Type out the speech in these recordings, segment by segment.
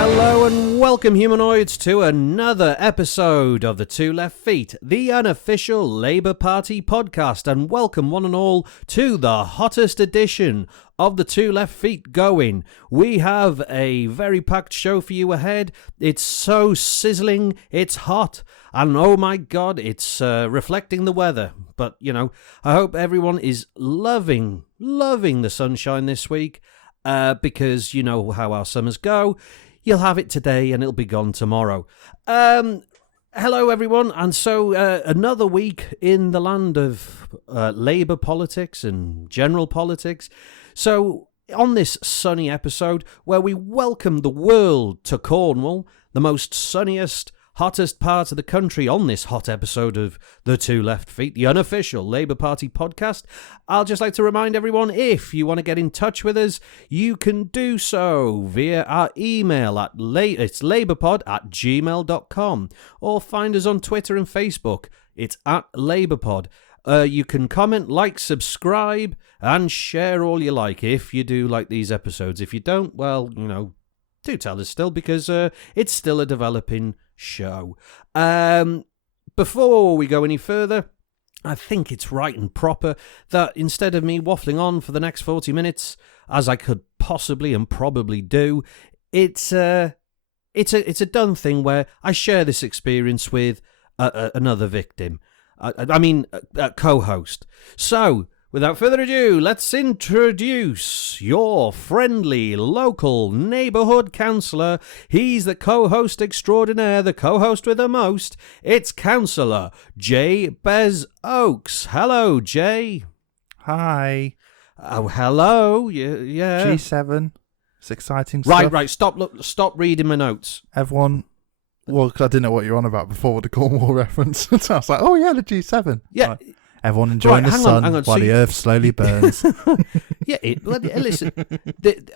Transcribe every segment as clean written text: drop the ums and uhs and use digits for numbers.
Hello and welcome, humanoids, to another episode of the Two Left Feet, the unofficial Labour Party podcast, and welcome one and all to the hottest edition of the Two Left Feet going. We have a very packed show for you ahead. It's so sizzling, it's hot, and oh my god, it's reflecting the weather. But, you know, I hope everyone is loving the sunshine this week, because you know how our summers go. You'll have it today and it'll be gone tomorrow. Hello, everyone. And so another week in the land of Labour politics and general politics. So on this sunny episode where we welcome the world to Cornwall, the most sunniest, hottest part of the country on this hot episode of The Two Left Feet, the unofficial Labour Party podcast, I'll just like to remind everyone, if you want to get in touch with us, you can do so via our email at it's labourpod@gmail.com, or find us on Twitter and Facebook. It's at labourpod. You can comment, like, subscribe, and share all you like if you do like these episodes. If you don't, well, you know, do tell us still, because it's still a developing show. Before we go any further, I think it's right and proper that instead of me waffling on for the next 40 minutes, as I could possibly and probably do, it's a done thing where I share this experience with another victim. A co-host. So, without further ado, let's introduce your friendly local neighbourhood councillor. He's the co-host extraordinaire, the co-host with the most. It's Councillor Jabez Oakes. Hello, Jay. Hi. Oh, hello. Yeah. G7. It's exciting stuff. Right. Stop reading my notes. Everyone... Well, because I didn't know what you were on about before with the Cornwall reference. So I was like, oh yeah, the G7. Yeah. Right. Everyone enjoying the sun while the earth slowly burns. Yeah, listen,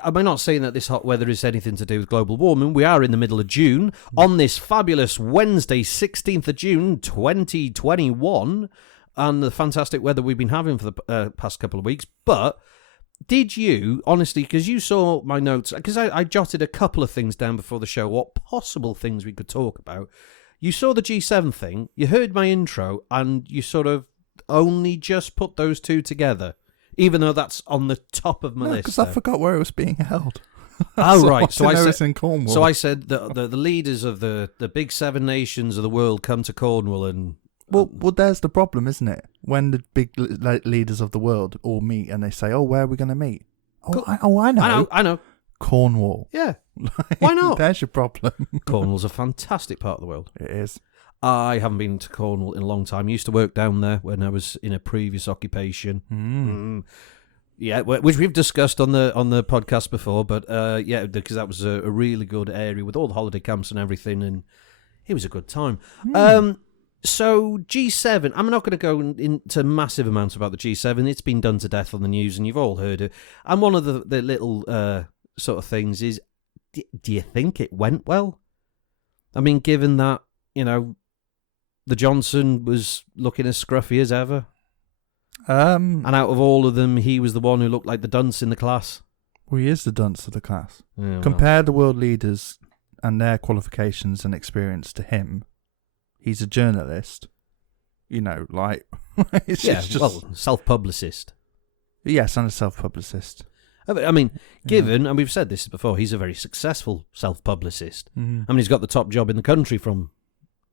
am I not saying that this hot weather is anything to do with global warming? We are in the middle of June, on this fabulous Wednesday, 16th of June, 2021, and the fantastic weather we've been having for the past couple of weeks. But did you, honestly, because you saw my notes, because I jotted a couple of things down before the show, what possible things we could talk about. You saw the G7 thing, you heard my intro, and you sort of only just put those two together, even though that's on the top of my list. Because I forgot where it was being held. Oh, right. So I said, in Cornwall. So I said that the leaders of the big 7 nations of the world come to Cornwall and... Well, there's the problem, isn't it? When the big leaders of the world all meet and they say, oh, where are we going to meet? I know. Cornwall. Yeah. Why not? There's your problem. Cornwall's a fantastic part of the world. It is. I haven't been to Cornwall in a long time. I used to work down there when I was in a previous occupation. Yeah, which we've discussed on the podcast before. But yeah, because that was a really good area with all the holiday camps and everything, and it was a good time. So G7, I'm not going to go into massive amounts about the G7. It's been done to death on the news, and you've all heard it. And one of the little sort of things is, do you think it went well? I mean, given that, you know, the Johnson was looking as scruffy as ever. And out of all of them, he was the one who looked like the dunce in the class. Well, he is the dunce of the class. Yeah, Compare the world leaders and their qualifications and experience to him. He's a journalist. You know, like... self-publicist. Yes, and a self-publicist. I mean, given, and we've said this before, he's a very successful self-publicist. Mm-hmm. I mean, he's got the top job in the country from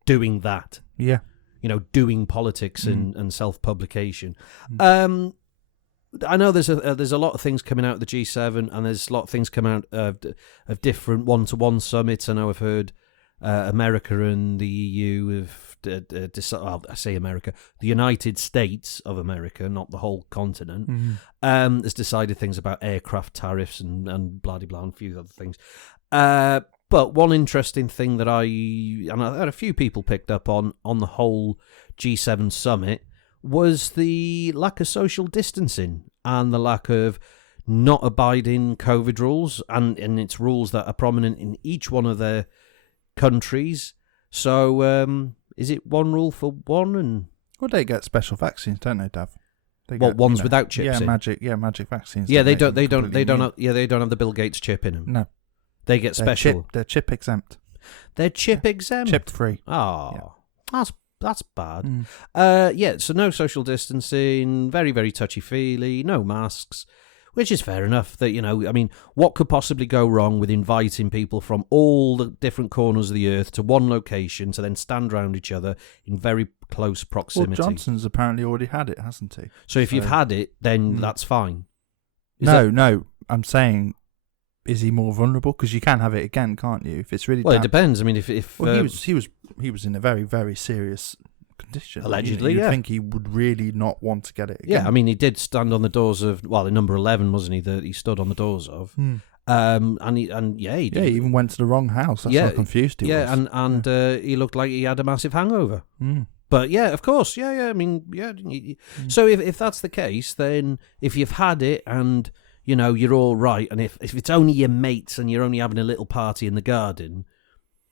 doing that. Yeah. You know, doing politics and self-publication. I know there's a lot of things coming out of the G7, and there's a lot of things coming out of different one-to-one summits. I know I've heard America and the EU have I say America, the United States of America, not the whole continent, has decided things about aircraft tariffs and blah-de-blah and a few other things. But one interesting thing that I had a few people picked up on the whole G7 summit was the lack of social distancing and the lack of not abiding COVID rules, and it's rules that are prominent in each one of their countries. So is it one rule for one? And well, they get special vaccines, don't they, Dav? Ones without chips in? Magic vaccines. Yeah, they don't have the Bill Gates chip in them. No. They get special. They're chip exempt. They're chip exempt. Chip free. Oh, that's bad. Mm. So no social distancing, very, very touchy-feely, no masks, which is fair enough. That, you know, I mean, what could possibly go wrong with inviting people from all the different corners of the earth to one location to then stand around each other in very close proximity? Well, Johnson's apparently already had it, hasn't he? So if you've had it, then that's fine. No, I'm saying... Is he more vulnerable? Because you can have it again, can't you? If it's really it depends. I mean, if he was in a very, very serious condition. Allegedly, you'd think he would really not want to get it again. Yeah, I mean, he did stand on the doors of the number 11, wasn't he? That he stood on the doors of. He even went to the wrong house. That's how confused he was. Yeah, and he looked like he had a massive hangover. But yeah, of course, yeah. I mean, yeah. So if that's the case, then if you've had it and you know you're all right, and if it's only your mates and you're only having a little party in the garden,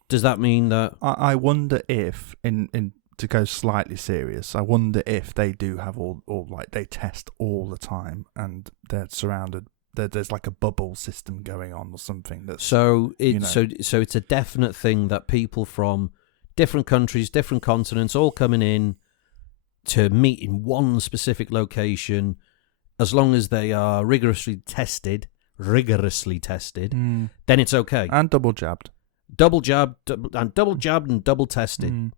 does that mean that? I wonder if in to go slightly serious, I wonder if they do have all like they test all the time and they're surrounded. There's like a bubble system going on or something. So it's a definite thing that people from different countries, different continents, all coming in to meet in one specific location, as long as they are rigorously tested, then it's okay. And double jabbed and double tested.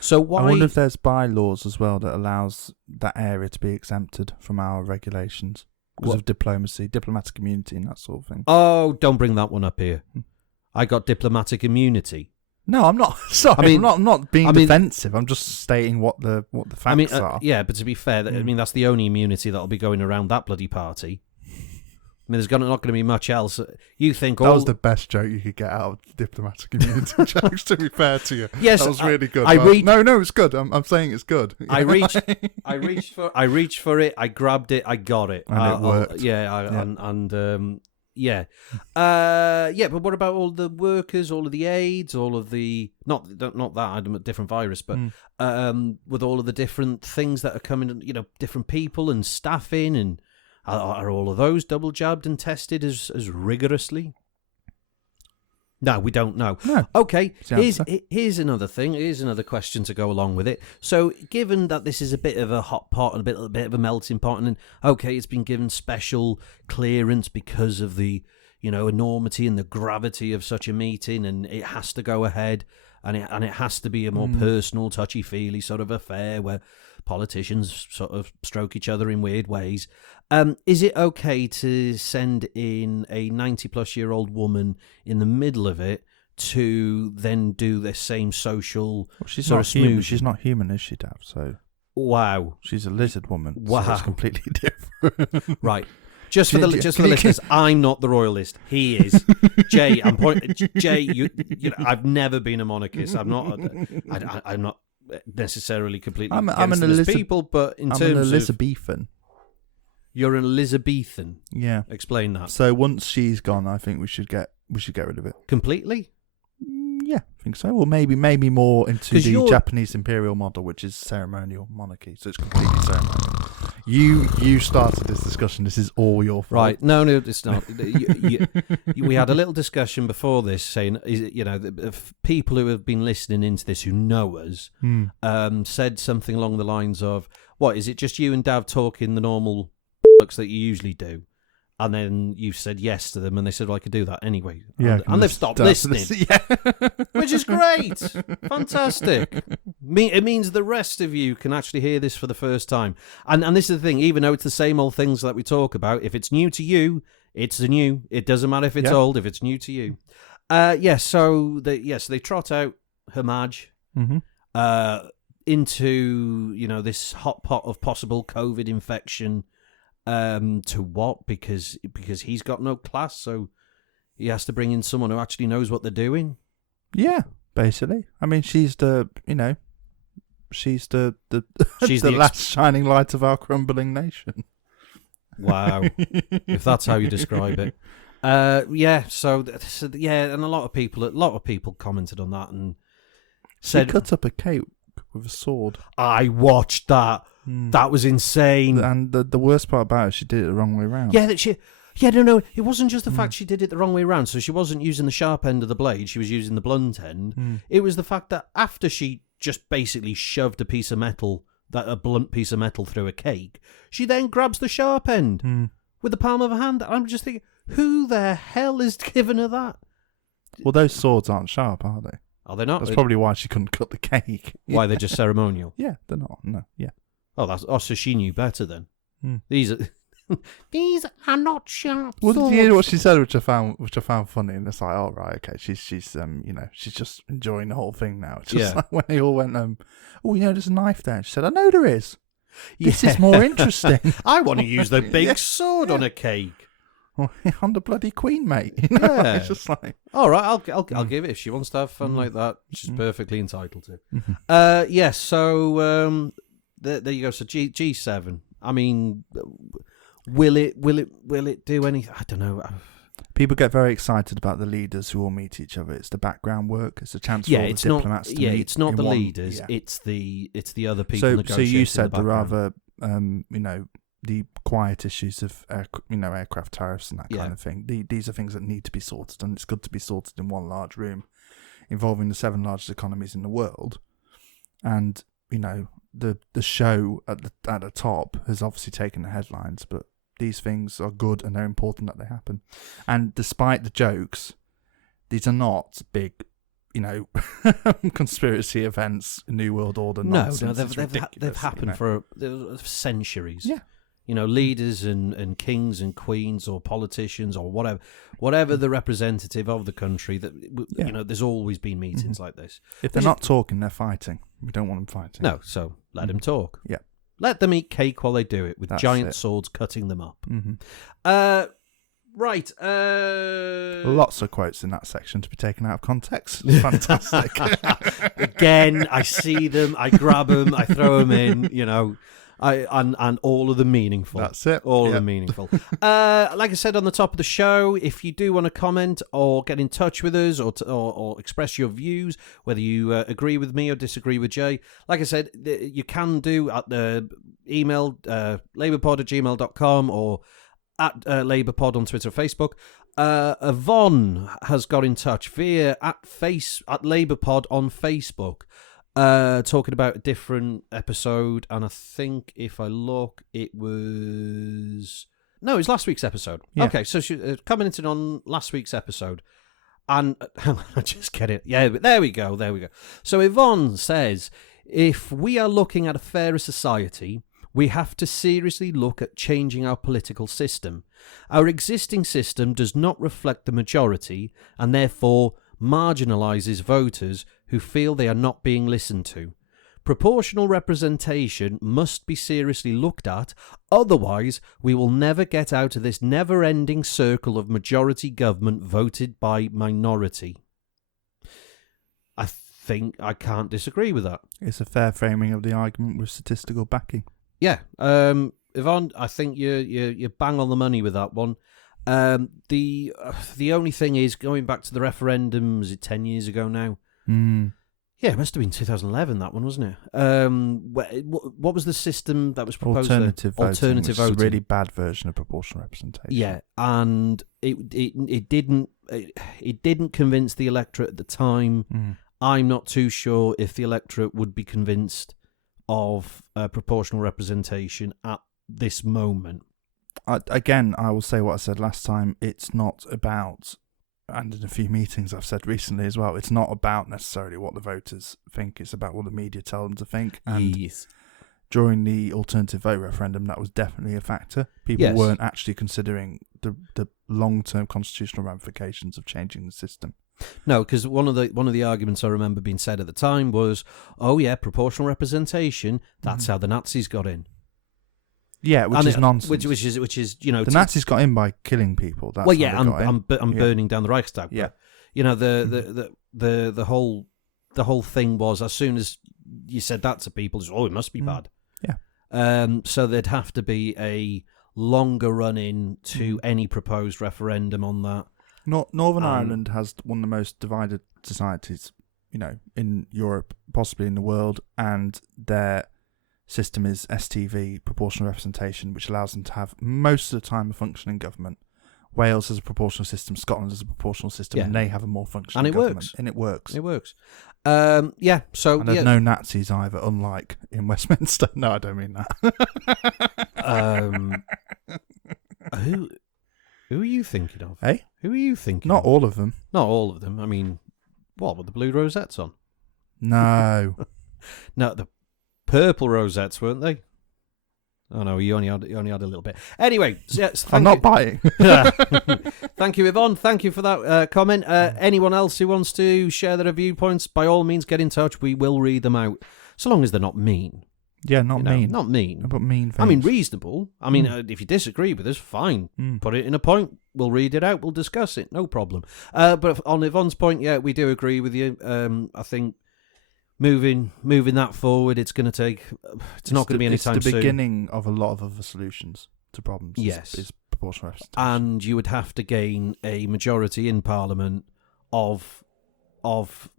So why? I wonder if there's bylaws as well that allows that area to be exempted from our regulations because of diplomatic immunity and that sort of thing. Oh, don't bring that one up here. I got diplomatic immunity. No, I'm not. Sorry, I'm not being defensive. I'm just stating what the facts are. Yeah, but to be fair, that's the only immunity that'll be going around that bloody party. I mean, there's not going to be much else. You think that was the best joke you could get out of diplomatic immunity jokes, to be fair to you. Yes, that was really good. No, it's good. I'm saying it's good. I reached for it. I grabbed it. I got it. And it worked. But what about all the workers, all of the aides, all of the not that I'm a different virus, but with all of the different things that are coming, you know, different people and staffing and. Are all of those double jabbed and tested as rigorously? No, we don't know. No. Okay, here's another thing. Here's another question to go along with it. So, given that this is a bit of a hot pot and a bit of a melting pot, and it's been given special clearance because of the, you know, enormity and the gravity of such a meeting, and it has to go ahead, and it has to be a more personal, touchy-feely sort of affair where politicians sort of stroke each other in weird ways. Is it okay to send in a 90-plus-year-old woman in the middle of it to then do the same social she's not human. She's not human, is she, Dav? So wow, she's a lizard woman. Wow, so it's completely different. Right. Just for the listeners, I'm not the royalist. He is. Jay, you know, I've never been a monarchist. I'm not necessarily completely against them as people, but in terms of... I'm an Elizabethan. You're an Elizabethan? Yeah. Explain that. So once she's gone, I think we should get rid of it. Completely? Yeah, I think so. Or maybe more into the Japanese imperial model, which is ceremonial monarchy. So it's completely ceremonial. You started this discussion. This is all your fault. Right. No, it's not. We had a little discussion before this saying, you know, people who have been listening into this who know us said something along the lines of, what, is it just you and Dav talking the normal that you usually do? And then you said yes to them, and they said, well, I could do that anyway. Yeah, and they've stopped listening. Which is great. Fantastic. It means the rest of you can actually hear this for the first time. And this is the thing, even though it's the same old things that we talk about, if it's new to you, it's new. It doesn't matter if it's old, if it's new to you. So they trot out Her Maj into, you know, this hot pot of possible COVID infection. To what? Because he's got no class, so he has to bring in someone who actually knows what they're doing. Yeah, basically. I mean, she's the last shining light of our crumbling nation. Wow, if that's how you describe it. So and a lot of people commented on that and said she cut up a cake with a sword. I watched that. That was insane. And the worst part about it, she did it the wrong way around. Yeah, Yeah, no, it wasn't just the fact she did it the wrong way around. So she wasn't using the sharp end of the blade, she was using the blunt end. It was the fact that after she just basically shoved a blunt piece of metal through a cake, she then grabs the sharp end with the palm of her hand. I'm just thinking, who the hell is giving her that? Well, those swords aren't sharp, are they? Are they not? That's probably why she couldn't cut the cake. Why, they're just ceremonial? Yeah, they're not. No, yeah. So she knew better then. These are not sharp Well, swords. did you hear what she said, which I found funny? And it's like, oh right, okay, she's she's just enjoying the whole thing now. It's just like when they all went, there's a knife there. She said, I know there is. This is more interesting. I want to use the big sword on a cake. I'm the bloody queen, mate. Yeah. It's just like, all right, I'll give it if she wants to have fun like that. She's perfectly entitled to. Yes. So there you go. So G7. I mean, will it do anything? I don't know. People get very excited about the leaders who all meet each other. It's the background work. It's a chance for all the diplomats to meet. It's not the leaders. Yeah. It's the other people. So you said the rather, the quiet issues of aircraft tariffs and that kind of thing. These are things that need to be sorted, and it's good to be sorted in one large room, involving the 7 largest economies in the world. And the show at the top has obviously taken the headlines, but these things are good and they're important that they happen. And despite the jokes, these are not big, conspiracy events, New World Order nonsense. No, they've happened for centuries. Yeah. Leaders and kings and queens or politicians or whatever the representative of the country, that there's always been meetings like this. If they're not talking, they're fighting. We don't want them fighting. No, so let them talk. Yeah. Let them eat cake while they do it, with giant swords cutting them up. Right. Lots of quotes in that section to be taken out of context. Fantastic. Again, I see them, I grab them, I throw them in, and all of them meaningful. That's it. All of them meaningful. Like I said on the top of the show, if you do want to comment or get in touch with us or express your views, whether you agree with me or disagree with Jay, like I said, you can do at the email labourpod@gmail.com or at labourpod on Twitter or Facebook. Vaughan has got in touch via at labourpod on Facebook. Talking about a different episode, and I think if I look, it was last week's episode. Yeah. Okay, so she commented on last week's episode, and I just get it. Yeah, but there we go. So Yvonne says, if we are looking at a fairer society, we have to seriously look at changing our political system. Our existing system does not reflect the majority, and therefore marginalises voters who feel they are not being listened to. Proportional representation must be seriously looked at, otherwise we will never get out of this never-ending circle of majority government voted by minority. I think I can't disagree with that. It's a fair framing of the argument with statistical backing. Yeah, Yvonne, I think you bang on the money with that one. The only thing is, going back to the referendum, was it 10 years ago now? Yeah, it must have been 2011, that one, wasn't it? What was the system that was proposed? Alternative voting. Which is a really bad version of proportional representation. Yeah, and it didn't convince the electorate at the time. I'm not too sure if the electorate would be convinced of proportional representation at this moment. Again, I will say what I said last time. It's not about, and in a few meetings I've said recently as well, it's not about necessarily what the voters think. It's about what the media tell them to think. And during the alternative vote referendum, that was definitely a factor. People weren't actually considering the long-term constitutional ramifications of changing the system. No, because one of the arguments I remember being said at the time was, oh yeah, proportional representation, that's how the Nazis got in. Yeah, which is nonsense. Which is the Nazis got in by killing people. That's I'm burning down the Reichstag. Yeah, but, the whole thing was, as soon as you said that to people, it must be bad. Yeah. So there'd have to be a longer run in to any proposed referendum on that. Northern Ireland has one of the most divided societies, in Europe, possibly in the world, and their system is STV, proportional representation, which allows them to have most of the time a functioning government Wales has a proportional system, Scotland has a proportional system, Yeah. and they have a more functioning And it government. works. And it works. It works. So And there's no Nazis either, unlike in Westminster. No, I don't mean that. Who are you thinking of? Hey? Who are you thinking Not of? all of them. Not all of them. I mean, what, with the blue rosettes on? No. No, the purple rosettes, weren't they? Oh no, you only had a little bit. Anyway, yes, I'm not biting. Thank you, Yvonne. Thank you for that comment. Anyone else who wants to share their viewpoints, by all means, get in touch. We will read them out, so long as they're not mean. Yeah, not mean. Not mean. But mean things. I mean, reasonable. I mean, if you disagree with us, fine. Put it in a point. We'll read it out. We'll discuss it. No problem. But on Yvonne's point, yeah, we do agree with you. I think moving that forward, it's going to take. It's not going to be anytime soon. It's the beginning of a lot of other solutions to problems. Yes, is proportional representation. And you would have to gain a majority in Parliament of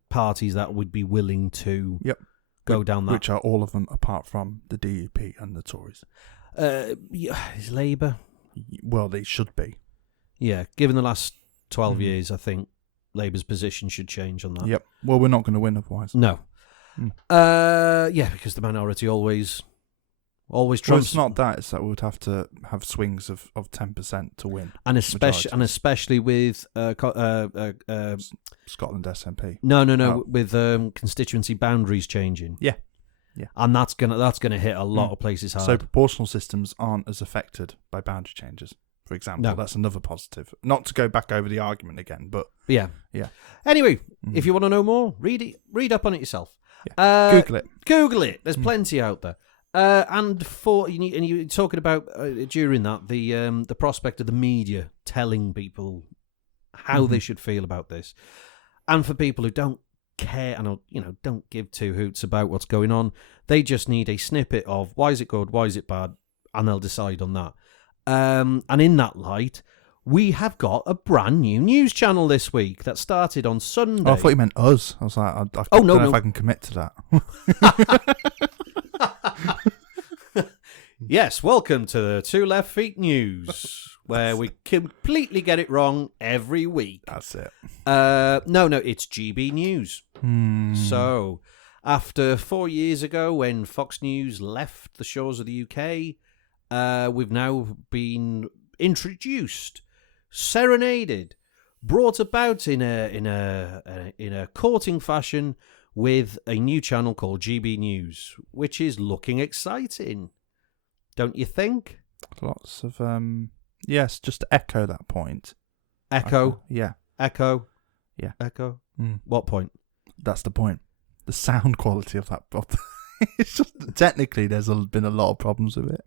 parties that would be willing to. Yep. Go down that. Which are all of them apart from the DUP and the Tories. Is Labour? Well, they should be. Yeah, given the last 12 years, I think Labour's position should change on that. Yep. Well, we're not going to win otherwise. No. Yeah, because the minority always trumps. Well, it's not that. It's that we would have to have swings of 10% to win. And especially with Scotland SNP. No, with constituency boundaries changing. Yeah. And that's gonna hit a lot of places hard. So proportional systems aren't as affected by boundary changes, for example. No. That's another positive. Not to go back over the argument again, but yeah. Anyway, if you want to know more, read up on it yourself. Yeah. Google it. There's plenty out there. And you're talking about during that the prospect of the media telling people how they should feel about this, and for people who don't care and don't give two hoots about what's going on, they just need a snippet of why is it good, why is it bad, and they'll decide on that. And in that light, we have got a brand new news channel this week that started on Sunday. Oh, I thought you meant us. I was like, I don't know if I can commit to that. Yes, welcome to the Two Left Feet News, where we completely get it wrong every week. That's it. No, it's GB News. So, after 4 years ago when Fox News left the shores of the UK, we've now been introduced, serenaded, brought about in a courting fashion with a new channel called GB News, which is looking exciting. Don't you think? Lots of yes, just to echo that point. Echo? Yeah. Echo? Yeah. Echo? What point? That's the point. The sound quality of that. It's just technically there's been a lot of problems with it.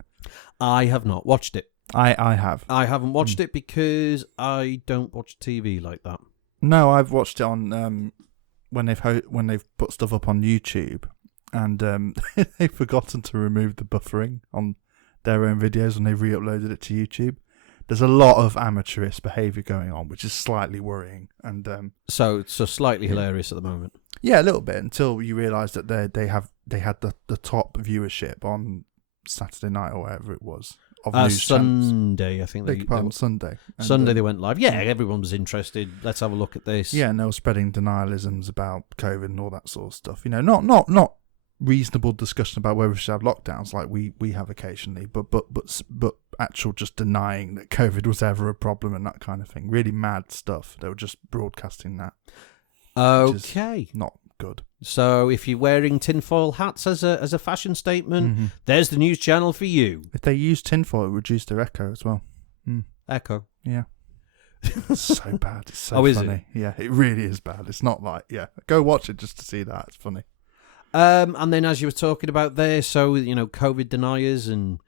I have not watched it. I have. I haven't watched it because I don't watch TV like that. No, I've watched it on when they've put stuff up on YouTube, and they've forgotten to remove the buffering on their own videos when they've re-uploaded it to YouTube. There's a lot of amateurish behaviour going on, which is slightly worrying. And so slightly hilarious at the moment. Yeah, a little bit, until you realise that they had the top viewership on Saturday night or whatever it was. Of news Sunday, I think. Sunday. And, Sunday they went live. Yeah, everyone was interested. Let's have a look at this. Yeah, and they were spreading denialisms about COVID and all that sort of stuff. Not reasonable discussion about whether we should have lockdowns like we have occasionally, but actual just denying that COVID was ever a problem and that kind of thing. Really mad stuff. They were just broadcasting that. Okay, not good. So if you're wearing tinfoil hats as a fashion statement, there's the news channel for you. If they use tinfoil, it would reduce their echo as well. Echo, yeah. It's so bad. It's so funny. Is it? Yeah, it really is bad. It's not like go watch it just to see that. It's funny. And then, as you were talking about there, so COVID deniers and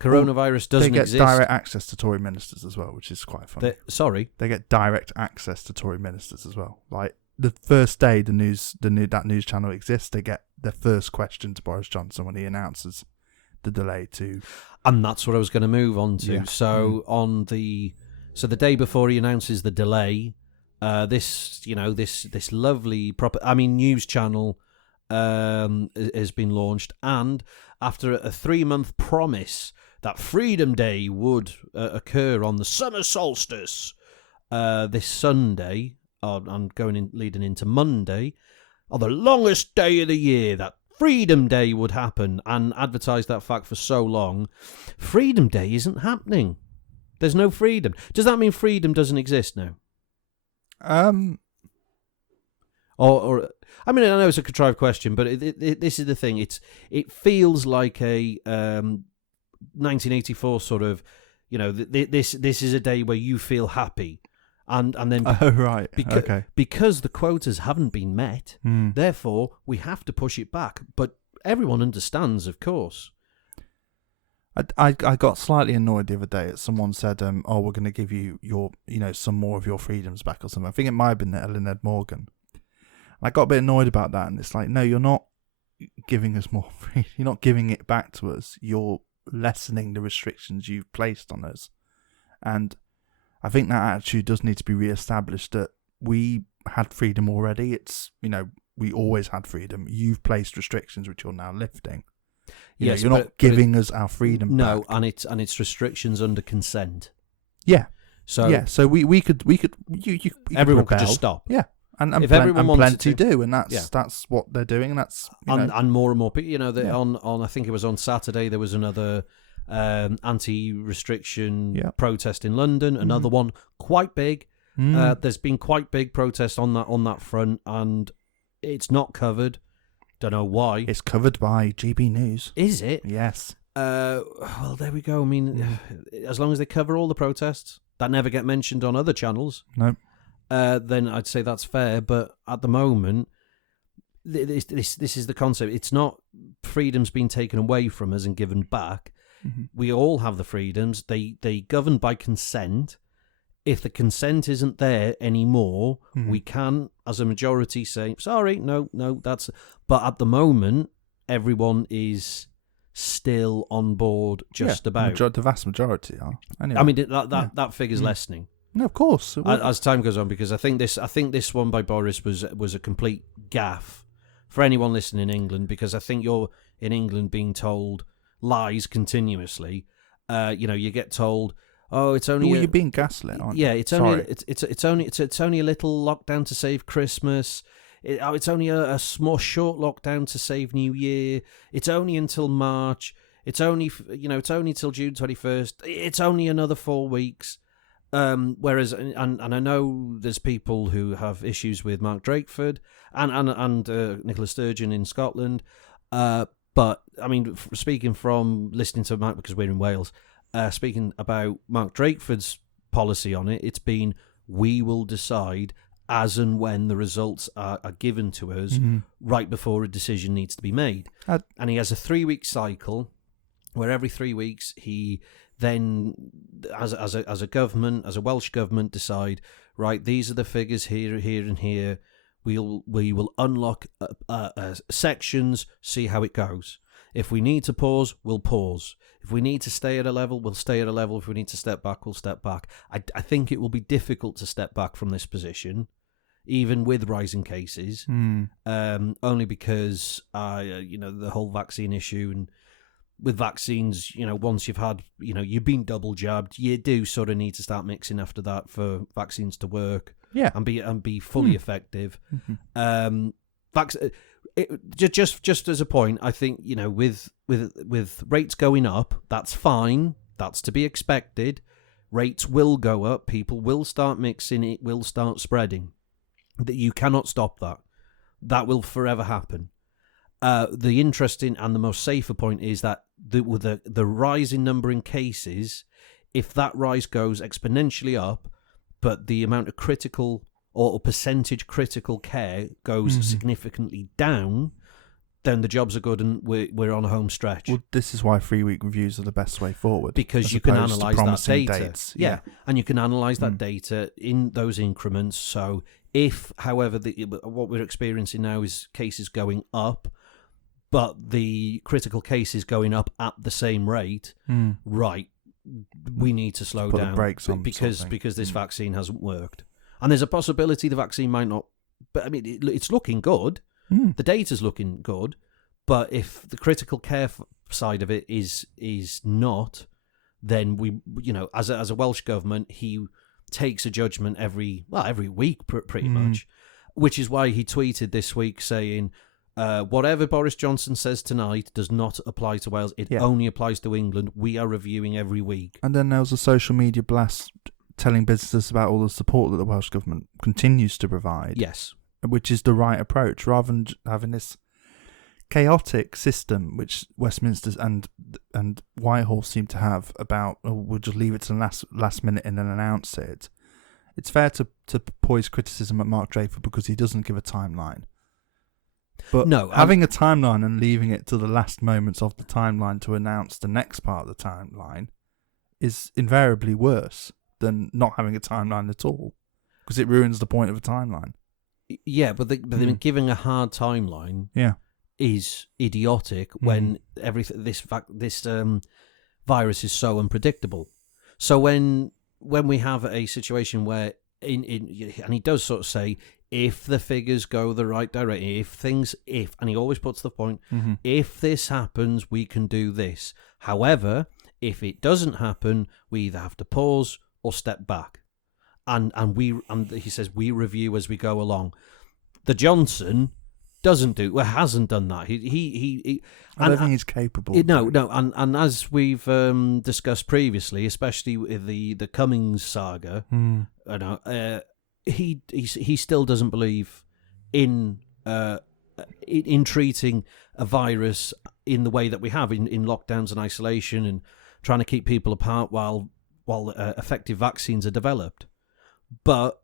coronavirus doesn't exist. They get direct access to Tory ministers as well, which is quite funny. They get direct access to Tory ministers as well. Like the first day that news channel exists, they get their first question to Boris Johnson when he announces the delay to. And that's what I was going to move on to. Yeah. So the day before he announces the delay, this lovely news channel has been launched, and after a 3-month promise that Freedom Day would occur on the summer solstice this Sunday, and leading into Monday, on the longest day of the year, that Freedom Day would happen, and advertised that fact for so long. Freedom Day isn't happening. There's no freedom. Does that mean freedom doesn't exist now? Or I mean, I know it's a contrived question, but this is the thing. It feels like a 1984 sort of, this is a day where you feel happy, and then right, okay, because the quotas haven't been met, therefore we have to push it back. But everyone understands, of course. I got slightly annoyed the other day that someone said, "Oh, we're going to give you your, some more of your freedoms back," or something. I think it might have been Ellen Ed Morgan. I got a bit annoyed about that, and it's like, no, you're not giving us more freedom. You're not giving it back to us. You're lessening the restrictions you've placed on us. And I think that attitude does need to be re-established, that we had freedom already. It's, we always had freedom. You've placed restrictions which you're now lifting. You're not giving us our freedom back. No, and it's restrictions under consent. Yeah. So we could everyone could just stop. Yeah. And if everyone wanted plenty to, do, and that's what they're doing, and that's and more and more people. On I think it was on Saturday there was another anti-restriction protest in London. Another one quite big. There's been quite big protests on that front, and it's not covered. Don't know why. It's covered by GB News. Is it? Yes. Well, there we go. I mean, as long as they cover all the protests that never get mentioned on other channels. No. Then I'd say that's fair. But at the moment, this is the concept. It's not freedom's been taken away from us and given back. Mm-hmm. We all have the freedoms. They govern by consent. If the consent isn't there anymore, we can, as a majority, say, sorry, no, that's... But at the moment, everyone is still on board just about. The vast majority are. Anyway. I mean, that figure's lessening. No, of course. As time goes on, because I think this one by Boris was a complete gaffe for anyone listening in England, because I think you're in England being told lies continuously. You get told, oh, it's only. You're being gaslit, aren't you? Yeah, it's only it's only a little lockdown to save Christmas. It's only a small short lockdown to save New Year. It's only until March. It's only it's only till June 21st. It's only another 4 weeks. Whereas, and I know there's people who have issues with Mark Drakeford and Nicola Sturgeon in Scotland. But I mean, speaking from listening to Mark, because we're in Wales, speaking about Mark Drakeford's policy on it, it's been, we will decide as and when the results are given to us, right before a decision needs to be made. And he has a 3-week cycle where every 3 weeks he then, as a government, as a Welsh government, decide, right, these are the figures here, and here. We will unlock sections, see how it goes. If we need to pause, we'll pause. If we need to stay at a level, we'll stay at a level. If we need to step back, we'll step back. I think it will be difficult to step back from this position, even with rising cases, only because the whole vaccine issue, and with vaccines, once you've had, you've been double jabbed, you do sort of need to start mixing after that for vaccines to work, and be fully effective. Just as a point, I think with rates going up, that's fine. That's to be expected. Rates will go up. People will start mixing. It will start spreading. That you cannot stop that. That will forever happen. The interesting and the most safer point is that with the rise in number in cases, if that rise goes exponentially up, but the amount of critical or percentage critical care goes significantly down, then the jobs are good and we're on a home stretch. Well, this is why 3-week reviews are the best way forward. Because you can analyse that data. Dates. Yeah, and you can analyse that data in those increments. So if, however, what we're experiencing now is cases going up, but the critical cases going up at the same rate, right, we need to slow down brakes on because this vaccine hasn't worked. And there's a possibility the vaccine might not, but I mean, it's looking good. The data's looking good, but if the critical care side of it is not, then we, as a Welsh government, he takes a judgment every week pretty much, which is why he tweeted this week saying, whatever Boris Johnson says tonight does not apply to Wales. It only applies to England. We are reviewing every week. And then there was a social media blast telling businesses about all the support that the Welsh government continues to provide. Yes. Which is the right approach, rather than having this chaotic system which Westminster and Whitehall seem to have about, we'll just leave it to the last minute and then announce it. It's fair to poise criticism at Mark Draper because he doesn't give a timeline. But having a timeline and leaving it to the last moments of the timeline to announce the next part of the timeline is invariably worse than not having a timeline at all, because it ruins the point of a timeline. Yeah, but giving a hard timeline is idiotic when this virus is so unpredictable. So when we have a situation where and he does sort of say, if the figures go the right direction, and he always puts the point, if this happens, we can do this. However, if it doesn't happen, we either have to pause or step back. And he says we review as we go along. The Johnson hasn't done that. I don't think he's capable. No, and as we've discussed previously, especially with the Cummings saga, he still doesn't believe in treating a virus in the way that we have in lockdowns and isolation and trying to keep people apart while effective vaccines are developed. But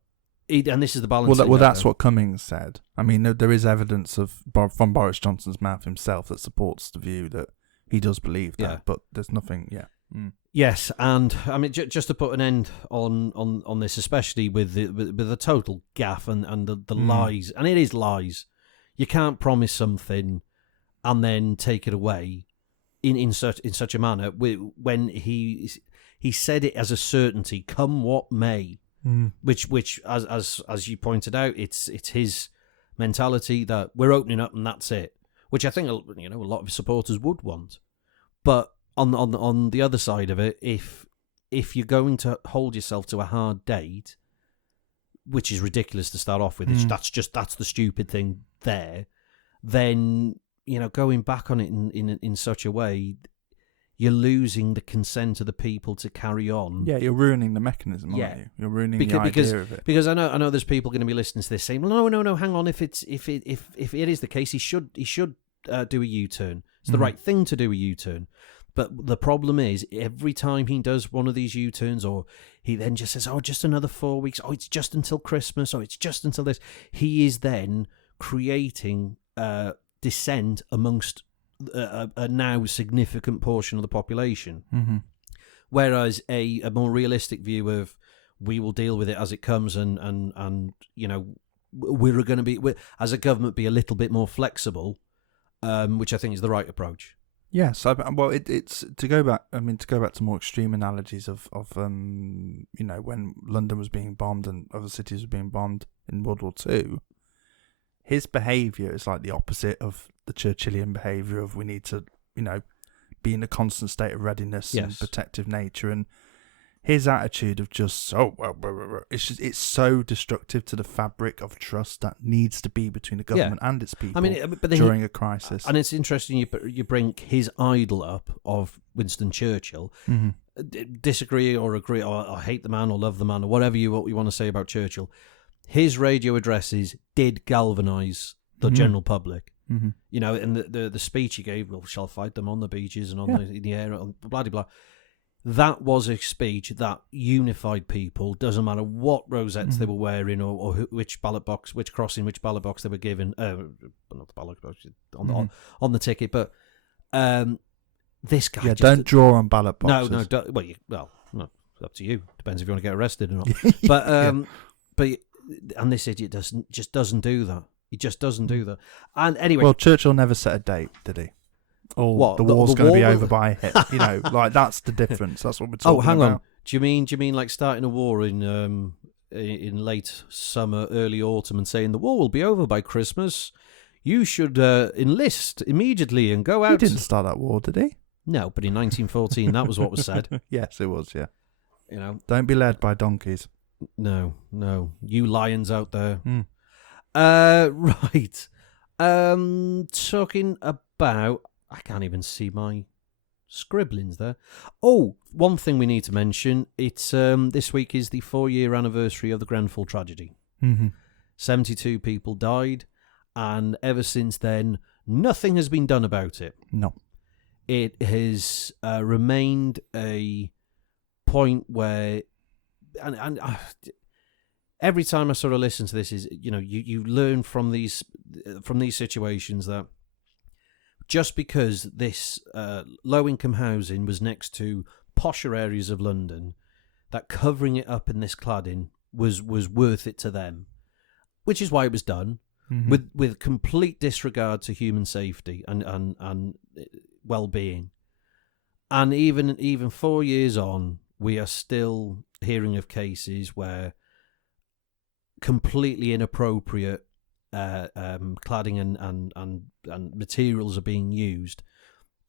and this is the balance. Well, that's what Cummings said. I mean, there is evidence from Boris Johnson's mouth himself that supports the view that he does believe that, but there's nothing. Yeah. Yes, and I mean, just to put an end on this, especially with the total gaffe and the lies, and it is lies. You can't promise something and then take it away in such a manner. When he said it as a certainty, come what may. Which as you pointed out, it's his mentality that we're opening up and that's it. Which I think a lot of his supporters would want. But on the other side of it, if you're going to hold yourself to a hard date, which is ridiculous to start off with, that's the stupid thing there. Then going back on it in such a way, you're losing the consent of the people to carry on. Yeah, you're ruining the mechanism, aren't you? You're ruining the idea of it. Because I know there's people going to be listening to this saying, well, no, hang on. If it is the case, he should do a U-turn. It's the right thing to do a U-turn. But the problem is, every time he does one of these U-turns, or he then just says, oh, just another 4 weeks, oh, it's just until Christmas, or it's just until this, he is then creating dissent amongst a now significant portion of the population. Whereas a more realistic view of, we will deal with it as it comes, and we're going to be, as a government, be a little bit more flexible, which I think is the right approach. Yes, it's to go back to more extreme analogies of when London was being bombed and other cities were being bombed in World War II. His behaviour is like the opposite of the Churchillian behaviour of, we need to, be in a constant state of readiness and protective nature. And his attitude of just, it's so destructive to the fabric of trust that needs to be between the government and its people during a crisis. And it's interesting you bring his idol up of Winston Churchill. Disagree or agree, or hate the man or love the man, or whatever you want to say about Churchill. His radio addresses did galvanise the general public. And the speech he gave, well, shall fight them on the beaches and in the air, blah, blah, blah. That was a speech that unified people. Doesn't matter what rosettes they were wearing, or which ballot box, which ballot box they were given. Not the ballot box on the ticket, but this guy. Yeah, don't draw on ballot boxes. No, don't, well, up to you. Depends if you want to get arrested or not. But and this idiot doesn't do that. He just doesn't do that. And anyway, well, Churchill never set a date, did he? Or the war's going to be over by a hit. Like, that's the difference. That's what we're talking about. Oh, hang on. Do you mean like starting a war in late summer, early autumn, and saying the war will be over by Christmas? You should enlist immediately and go out. He didn't start that war, did he? No, but in 1914, that was what was said. Yes, it was, yeah. You know, Don't be led by donkeys. no, you lions out there. Mm. Right. Talking about, I can't even see my scribblings there. Oh, one thing we need to mention. It's this week is the 4-year anniversary of the Grenfell tragedy. Mm-hmm. 72 people died, and ever since then, nothing has been done about it. No. It has remained a point where, and every time I sort of listen to this, is you learn from these situations that just because this low income housing was next to posher areas of London, that covering it up in this cladding was worth it to them, which is why it was done. Mm-hmm. with complete disregard to human safety and well-being. And even 4 years on, we are still hearing of cases where completely inappropriate cladding and materials are being used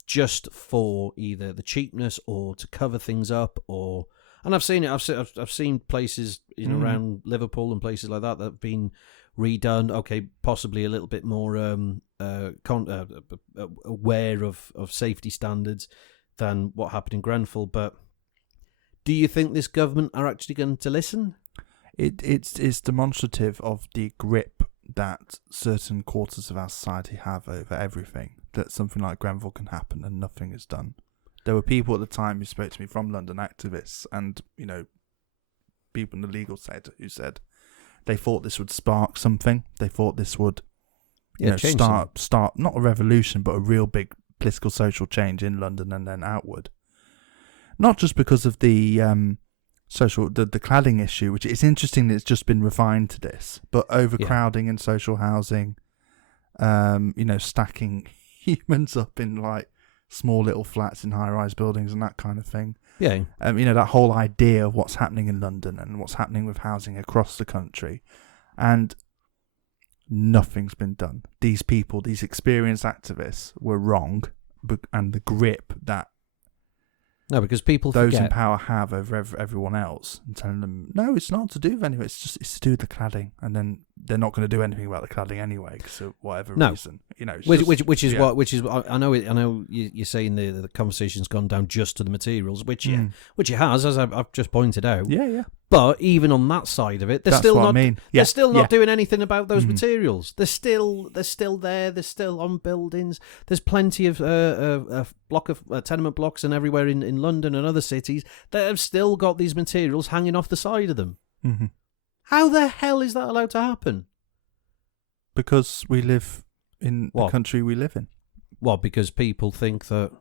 just for either the cheapness or to cover things up, and I've seen it. I've seen places around Liverpool and places like that have been redone. Okay, possibly a little bit more aware of safety standards than what happened in Grenfell. But do you think this government are actually going to listen? It's demonstrative of the grip that certain quarters of our society have over everything, that something like Grenfell can happen and nothing is done. There were people at the time who spoke to me from London, activists and people in the legal sector, who said they thought this would spark something. They thought this would start not a revolution, but a real big political social change in London and then outward. Not just because of the the cladding issue, which is interesting that it's just been refined to this, but overcrowding in social housing, stacking humans up in like small little flats in high-rise buildings and that kind of thing. Yeah. That whole idea of what's happening in London and what's happening with housing across the country, and nothing's been done. These people, these experienced activists, were wrong, and the grip that no, because people those forget. in power have over everyone else, and telling them, no, it's not to do with anything. It's to do with the cladding, and then they're not going to do anything about the cladding anyway, because of whatever reason. Which is I know you're saying the conversation's gone down just to the materials, which it has, as I've just pointed out. Yeah. But even on that side of it, they're still not doing anything about those materials. They're still there. They're still on buildings. There's plenty of tenement blocks and everywhere in London and other cities that have still got these materials hanging off the side of them. Mm-hmm. How the hell is that allowed to happen? Because we live in the country we live in. What? Because people think that,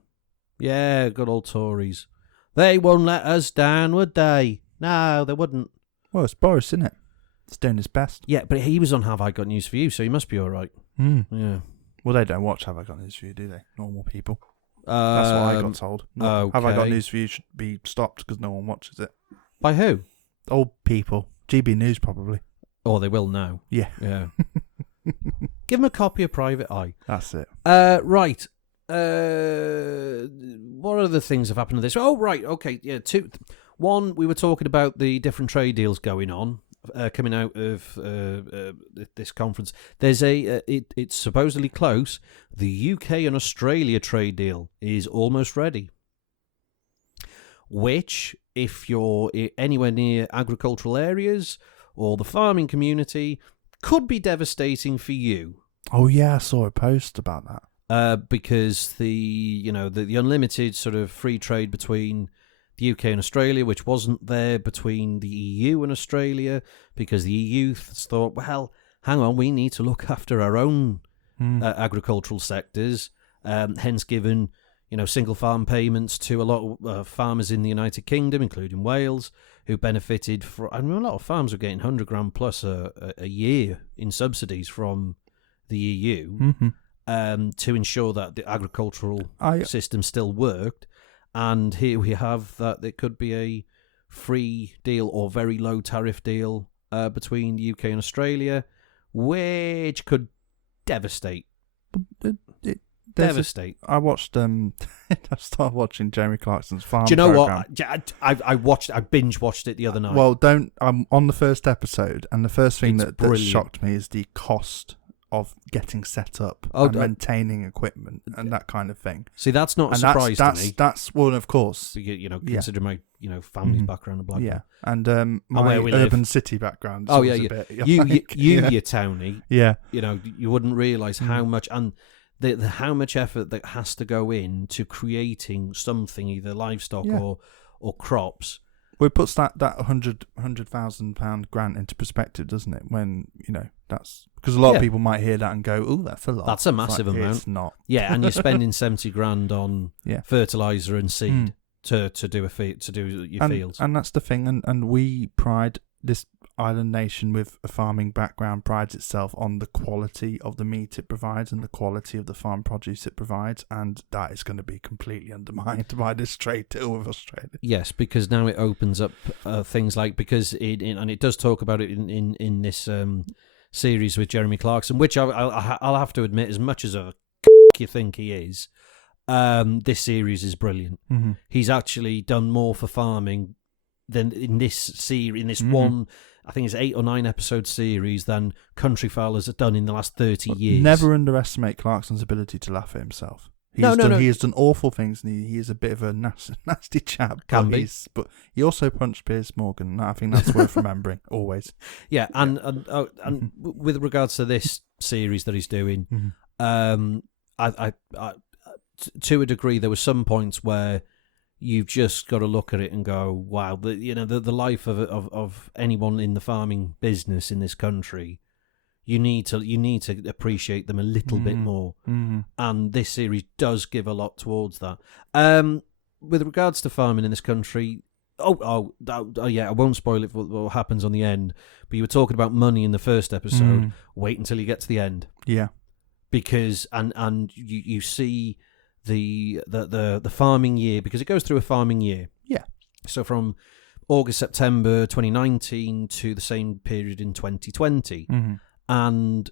good old Tories, they won't let us down, would they? No, they wouldn't. Well, it's Boris, isn't it? He's doing his best. Yeah, but he was on Have I Got News For You, so he must be all right. Yeah. Well, they don't watch Have I Got News For You, do they? Normal people. That's what I got told. Okay. Have I Got News For You should be stopped because no one watches it. By who? Old people. GB News, probably. Oh, they will now. Yeah. Give them a copy of Private Eye. That's it. Right. What other things have happened to this? Oh, right. Okay. Yeah. One, we were talking about the different trade deals going on, coming out of this conference. There's it's supposedly close. The UK and Australia trade deal is almost ready. Which, if you're anywhere near agricultural areas or the farming community, could be devastating for you. Oh yeah, I saw a post about that. Because the unlimited sort of free trade between the UK and Australia, which wasn't there between the EU and Australia, because the EU thought, well, hang on, we need to look after our own agricultural sectors, hence given single farm payments to a lot of farmers in the United Kingdom, including Wales, who benefited from. I mean, a lot of farms were getting £100 plus a year in subsidies from the EU to ensure that the agricultural system still worked. And here we have that it could be a free deal or very low tariff deal between the UK and Australia, which could devastate. devastate. I watched. I started watching Jeremy Clarkson's farm. Do you know program. what? I binge watched it the other night. Well, I'm on the first episode, and the first thing that shocked me is the cost of getting set up and maintaining equipment and that kind of thing. See, that's not a surprise to me. That's well, of course. Considering my family's background in Blackpool. Yeah, and my urban city background. Oh yeah, you're towny. Yeah, you wouldn't realise how much and how much effort that has to go into creating something, either livestock or crops. Well, it puts that £100,000 grant into perspective, doesn't it? When that's because a lot of people might hear that and go, "Oh, that's a lot." That's a massive amount. It's not. Yeah, and you're spending 70 grand on fertilizer and seed to do your fields. And that's the thing. And we pride this island nation with a farming background prides itself on the quality of the meat it provides and the quality of the farm produce it provides, and that is going to be completely undermined by this trade deal with Australia. Yes, because now it opens up things like, because and it does talk about it in this series with Jeremy Clarkson, which I'll have to admit, as much as a you think he is, this series is brilliant. Mm-hmm. He's actually done more for farming than in this series, in this one, I think it's 8 or 9 episode series, than Countryfile has done in the last 30 years. Never underestimate Clarkson's ability to laugh at himself. He has done awful things, and he is a bit of a nasty chap. But he also punched Piers Morgan. I think that's worth remembering always. Yeah, and with regards to this series that he's doing, I to a degree, there were some points where you've just got to look at it and go, wow, the life of anyone in the farming business in this country, you need to appreciate them a little bit more. And this series does give a lot towards that. With regards to farming in this country, I won't spoil it for what happens on the end, but you were talking about money in the first episode. Wait until you get to the end. Yeah. Because and you see the farming year, because it goes through a farming year. Yeah. So from August, September 2019 to the same period in 2020. And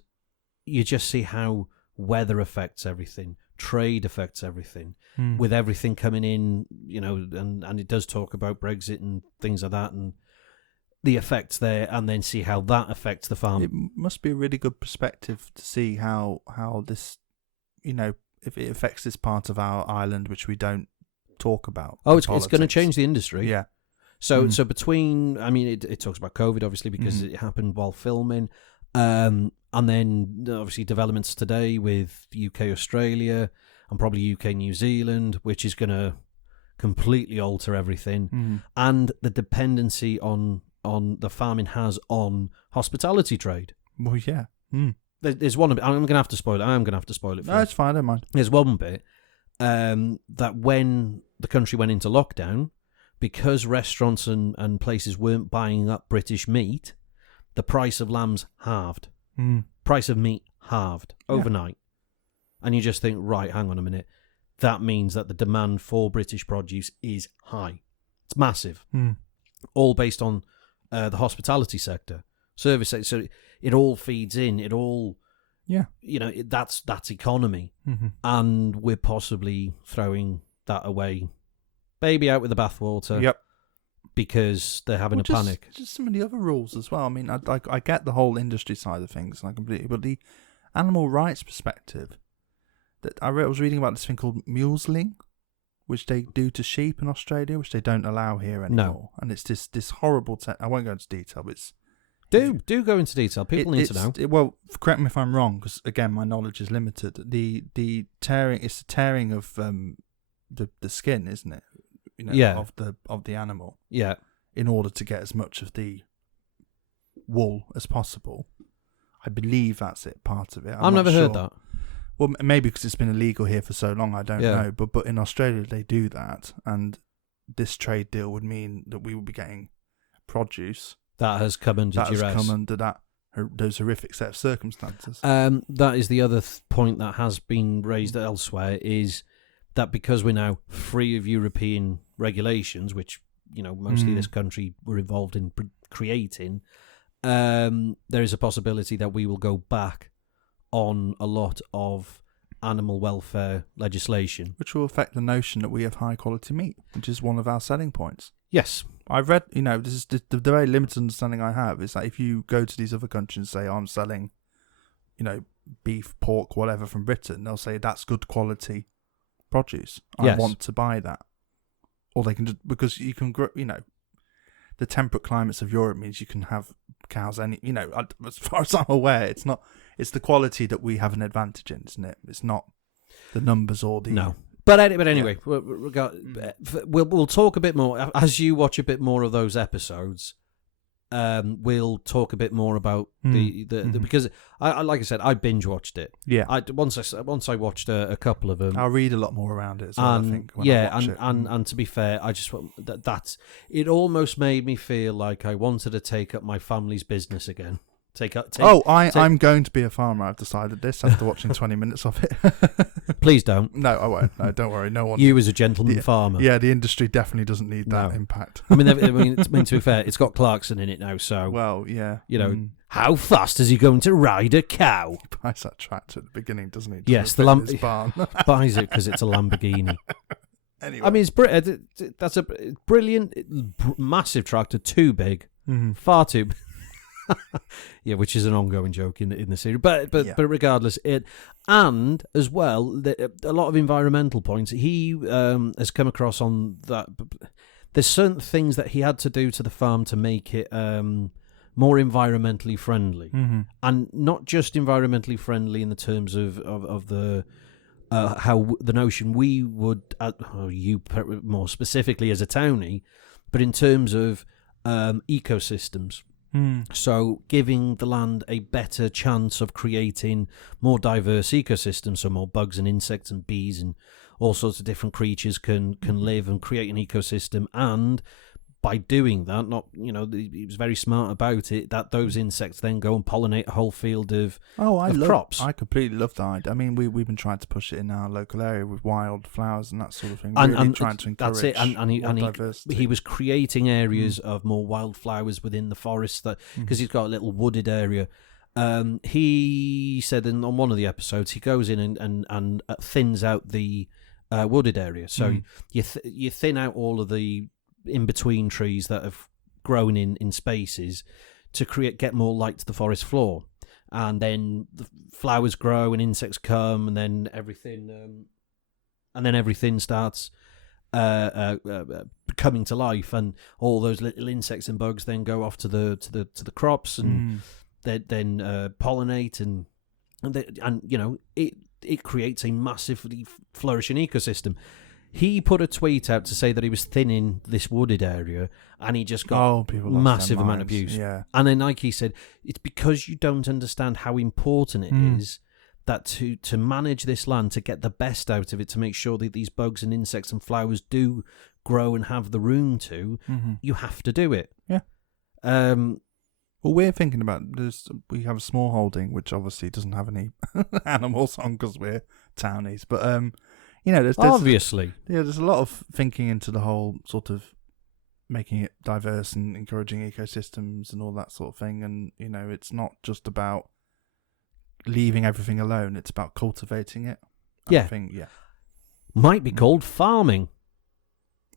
you just see how weather affects everything, trade affects everything, with everything coming in, and it does talk about Brexit and things like that, and the effects there, and then see how that affects the farm. It must be a really good perspective to see how this, if it affects this part of our island, which we don't talk about. Oh, it's going to change the industry. Yeah. So between, it talks about COVID, obviously, because it happened while filming. And then obviously developments today with UK, Australia, and probably UK, New Zealand, which is going to completely alter everything. And the dependency on the farming has on hospitality trade. Well, yeah. There's one bit, I'm going to have to spoil it. I am going to have to spoil it. No, it's fine, I don't mind. There's one bit that when the country went into lockdown, because restaurants and places weren't buying up British meat, the price of lambs halved. Price of meat halved overnight. And you just think, right, hang on a minute. That means that the demand for British produce is high. It's massive. All based on the hospitality sector, service sector. So it all feeds in. It all, that's economy. And we're possibly throwing that away. Baby out with the bathwater. Yep. Because they're having a panic. Just some of the other rules as well. I get the whole industry side of things, but the animal rights perspective, that I was reading about this thing called museling, which they do to sheep in Australia, which they don't allow here anymore. No. And it's this horrible. I won't go into detail, but it's do go into detail. People need to know. Well, correct me if I'm wrong, because again, my knowledge is limited. The tearing, it's the tearing of the skin, isn't it? Of the animal. Yeah. In order to get as much of the wool as possible. I believe that's it, part of it. I've never heard that. Well, maybe because it's been illegal here for so long, I don't know. But in Australia, they do that. And this trade deal would mean that we would be getting produce that has come under duress. That has come under those horrific set of circumstances. That is the other point that has been raised elsewhere, is that because we're now free of European regulations, which mostly this country were involved in creating, there is a possibility that we will go back on a lot of animal welfare legislation. Which will affect the notion that we have high quality meat, which is one of our selling points. Yes. I've read, this is the very limited understanding I have is that if you go to these other countries and say, I'm selling, beef, pork, whatever from Britain, they'll say that's good quality produce. I want to buy that. Or they can just, because you can grow, the temperate climates of Europe means you can have cows as far as I'm aware, it's the quality that we have an advantage in, isn't it? It's not the numbers or the... No. But anyway, we'll talk a bit more, as you watch a bit more of those episodes, we'll talk a bit more about the because I like I said, I binge watched it. Yeah. Once I watched a couple of them. I'll read a lot more around it as well, I think. And to be fair, I just that's it. Almost made me feel like I wanted to take up my family's business again. I'm going to be a farmer. I've decided this after watching 20 minutes of it. Please don't. No, I won't. No, don't worry. No one. You as a gentleman farmer. Yeah, the industry definitely doesn't need that impact. I mean, to be fair, it's got Clarkson in it now, so. Well, yeah. How fast is he going to ride a cow? He buys that tractor at the beginning, doesn't he? Yes, the barn. Buys it because it's a Lamborghini. Anyway, I mean, that's a brilliant, massive tractor. Too big, far too big. Yeah, which is an ongoing joke in the series, but regardless, and as well, a lot of environmental points he has come across on that. There's certain things that he had to do to the farm to make it more environmentally friendly, and not just environmentally friendly in the terms of the how the notion we would, you more specifically as a townie, but in terms of ecosystems. So giving the land a better chance of creating more diverse ecosystems, so more bugs and insects and bees and all sorts of different creatures can live and create an ecosystem. And by doing that, he was very smart about it, that those insects then go and pollinate a whole field of crops. I completely love that. I mean, we've been trying to push it in our local area with wild flowers and that sort of thing. And trying to encourage diversity. He was creating areas of more wildflowers within the forest because he's got a little wooded area. He said on one of the episodes he goes in and thins out the wooded area. So you thin out all of the in-between trees that have grown in spaces to get more light to the forest floor, and then the flowers grow and insects come, and then everything starts coming to life, and all those little insects and bugs then go off to the crops and they then pollinate and it creates a massively flourishing ecosystem. He put a tweet out to say that he was thinning this wooded area, and he just got massive amount of views. Yeah. And then Nike said, it's because you don't understand how important it is that to manage this land, to get the best out of it, to make sure that these bugs and insects and flowers do grow and have the room to, you have to do it. Yeah. Well, we're thinking about this. We have a small holding, which obviously doesn't have any animals on because we're townies, but there's obviously there's a lot of thinking into the whole sort of making it diverse and encouraging ecosystems and all that sort of thing. And it's not just about leaving everything alone; it's about cultivating it. Might be called farming.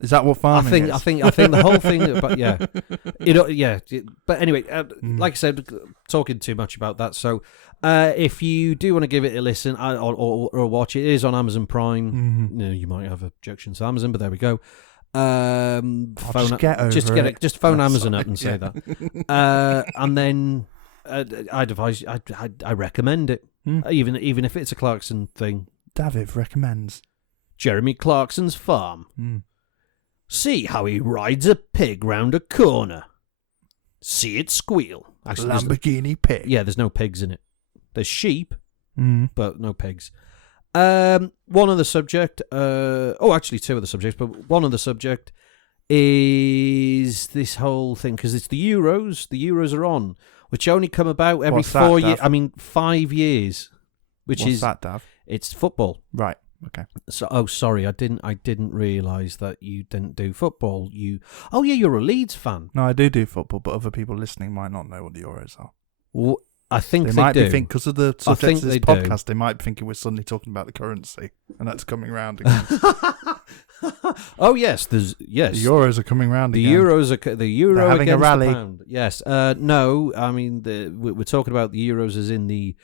Is that what farming is? I think the whole thing, but But anyway, like I said, talking too much about that. So, if you do want to give it a listen or watch it, it is on Amazon Prime. You might have objections to Amazon, but there we go. Just phone Amazon up and say that, and then I recommend it, even if it's a Clarkson thing. David recommends Jeremy Clarkson's farm. See how he rides a pig round a corner. See it squeal. Actually, Lamborghini pig. Yeah, there's no pigs in it. There's sheep, but no pigs. One of the subject. Actually, two of the subjects, but one of the subject is this whole thing because it's the Euros. The Euros are on, which only come about every 4 years. I mean, 5 years. What's that, Dav? It's football. Right. Okay. So, sorry, I didn't realise that you didn't do football. You're a Leeds fan. No, I do football, but other people listening might not know what the Euros are. I think they they might do. be because of the subject of this podcast. They might be thinking we're suddenly talking about the currency, and that's coming round again. Oh yes, the euros are coming round the again. the euro They're having against a rally. the pound. Yes, no, I mean we're talking about the euros as in the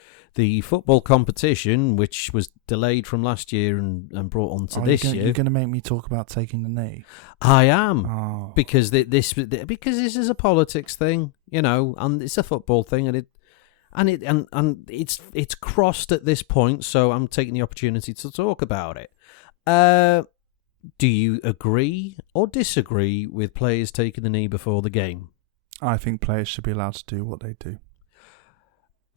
football competition, which was delayed from last year and brought on to this year. You're going to make me talk about taking the knee? I am, because this is a politics thing, and it's a football thing, and it's crossed at this point. So I'm taking the opportunity to talk about it. Do you agree or disagree with players taking the knee before the game? I think players should be allowed to do what they do.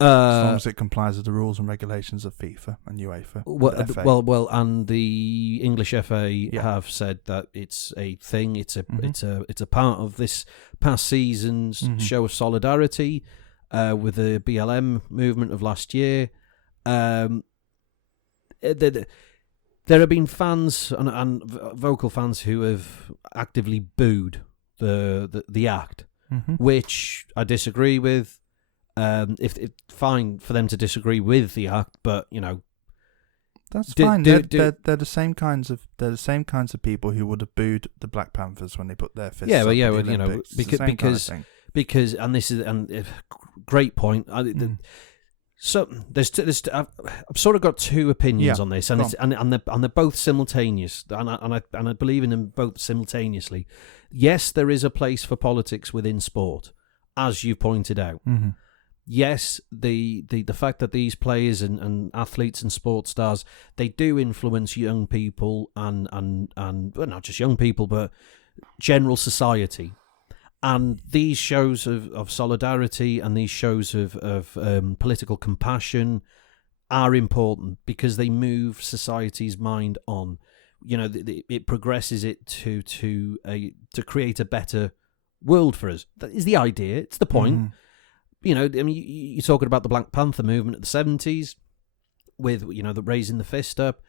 As long as it complies with the rules and regulations of FIFA and UEFA. And FA. Well, and the English FA have said that it's a thing. It's a part of this past season's show of solidarity with the BLM movement of last year. There have been fans and vocal fans who have actively booed the act, which I disagree with. If fine for them to disagree with the act, but that's fine. They're the same kinds of people who would have booed the Black Panthers when they put their fists. Because and this is great point. So I've sort of got two opinions on this, and they're both simultaneous, and I believe in them both simultaneously. Yes, there is a place for politics within sport, as you pointed out. Yes, the fact that these players and athletes and sports stars, they do influence young people and well, not just young people, but general society. And these shows of solidarity and these shows of political compassion are important because they move society's mind on. It progresses it to create a better world for us. That is the idea. It's the point. You're talking about the Black Panther movement at the 70s with, the raising the fist up.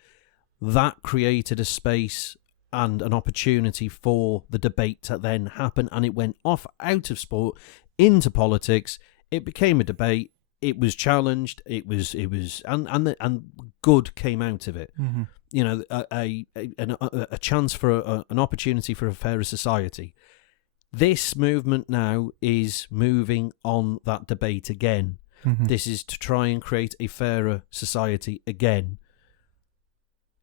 That created a space and an opportunity for the debate to then happen, and it went out of sport into politics. It became a debate. It was challenged. It was and good came out of it. A chance for an opportunity for a fairer society. This movement now is moving on that debate again. This is to try and create a fairer society again.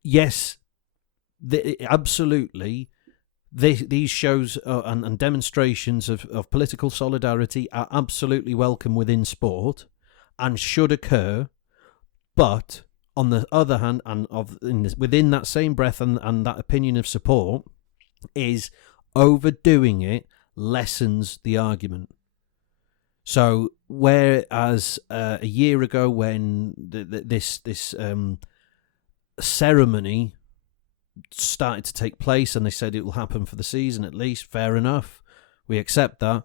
Yes, absolutely. These shows and demonstrations of political solidarity are absolutely welcome within sport and should occur. But on the other hand, within that same breath and that opinion of support, is overdoing it lessens the argument. So whereas a year ago when this ceremony started to take place and they said it will happen for the season at least, fair enough, we accept that.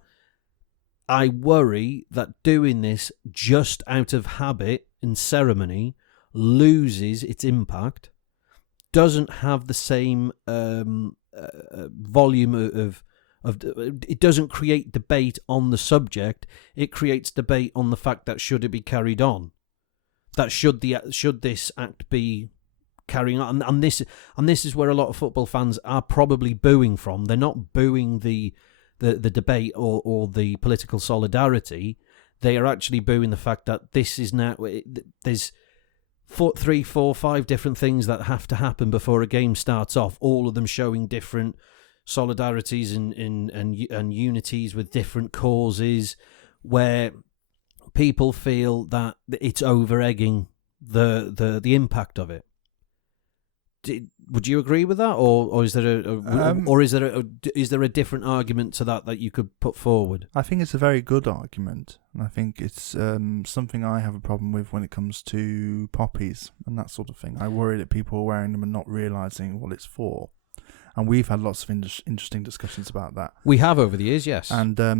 I worry that doing this just out of habit and ceremony loses its impact, doesn't have the same volume of it doesn't create debate on the subject. It creates debate on the fact that should it be carried on, that should this act be carrying on, and this is where a lot of football fans are probably booing from. They're not booing the debate or the political solidarity. They are actually booing the fact that this is now there's 3, 4, 5 different things that have to happen before a game starts off, all of them showing different solidarities and unities with different causes, where people feel that it's over-egging the impact of it. Would you agree with that, or is there a different argument to that you could put forward? I think it's a very good argument, and I think it's something I have a problem with when it comes to poppies and that sort of thing. I worry that people are wearing them and not realising what it's for. And we've had lots of interesting discussions about that. We have over the years, yes. And I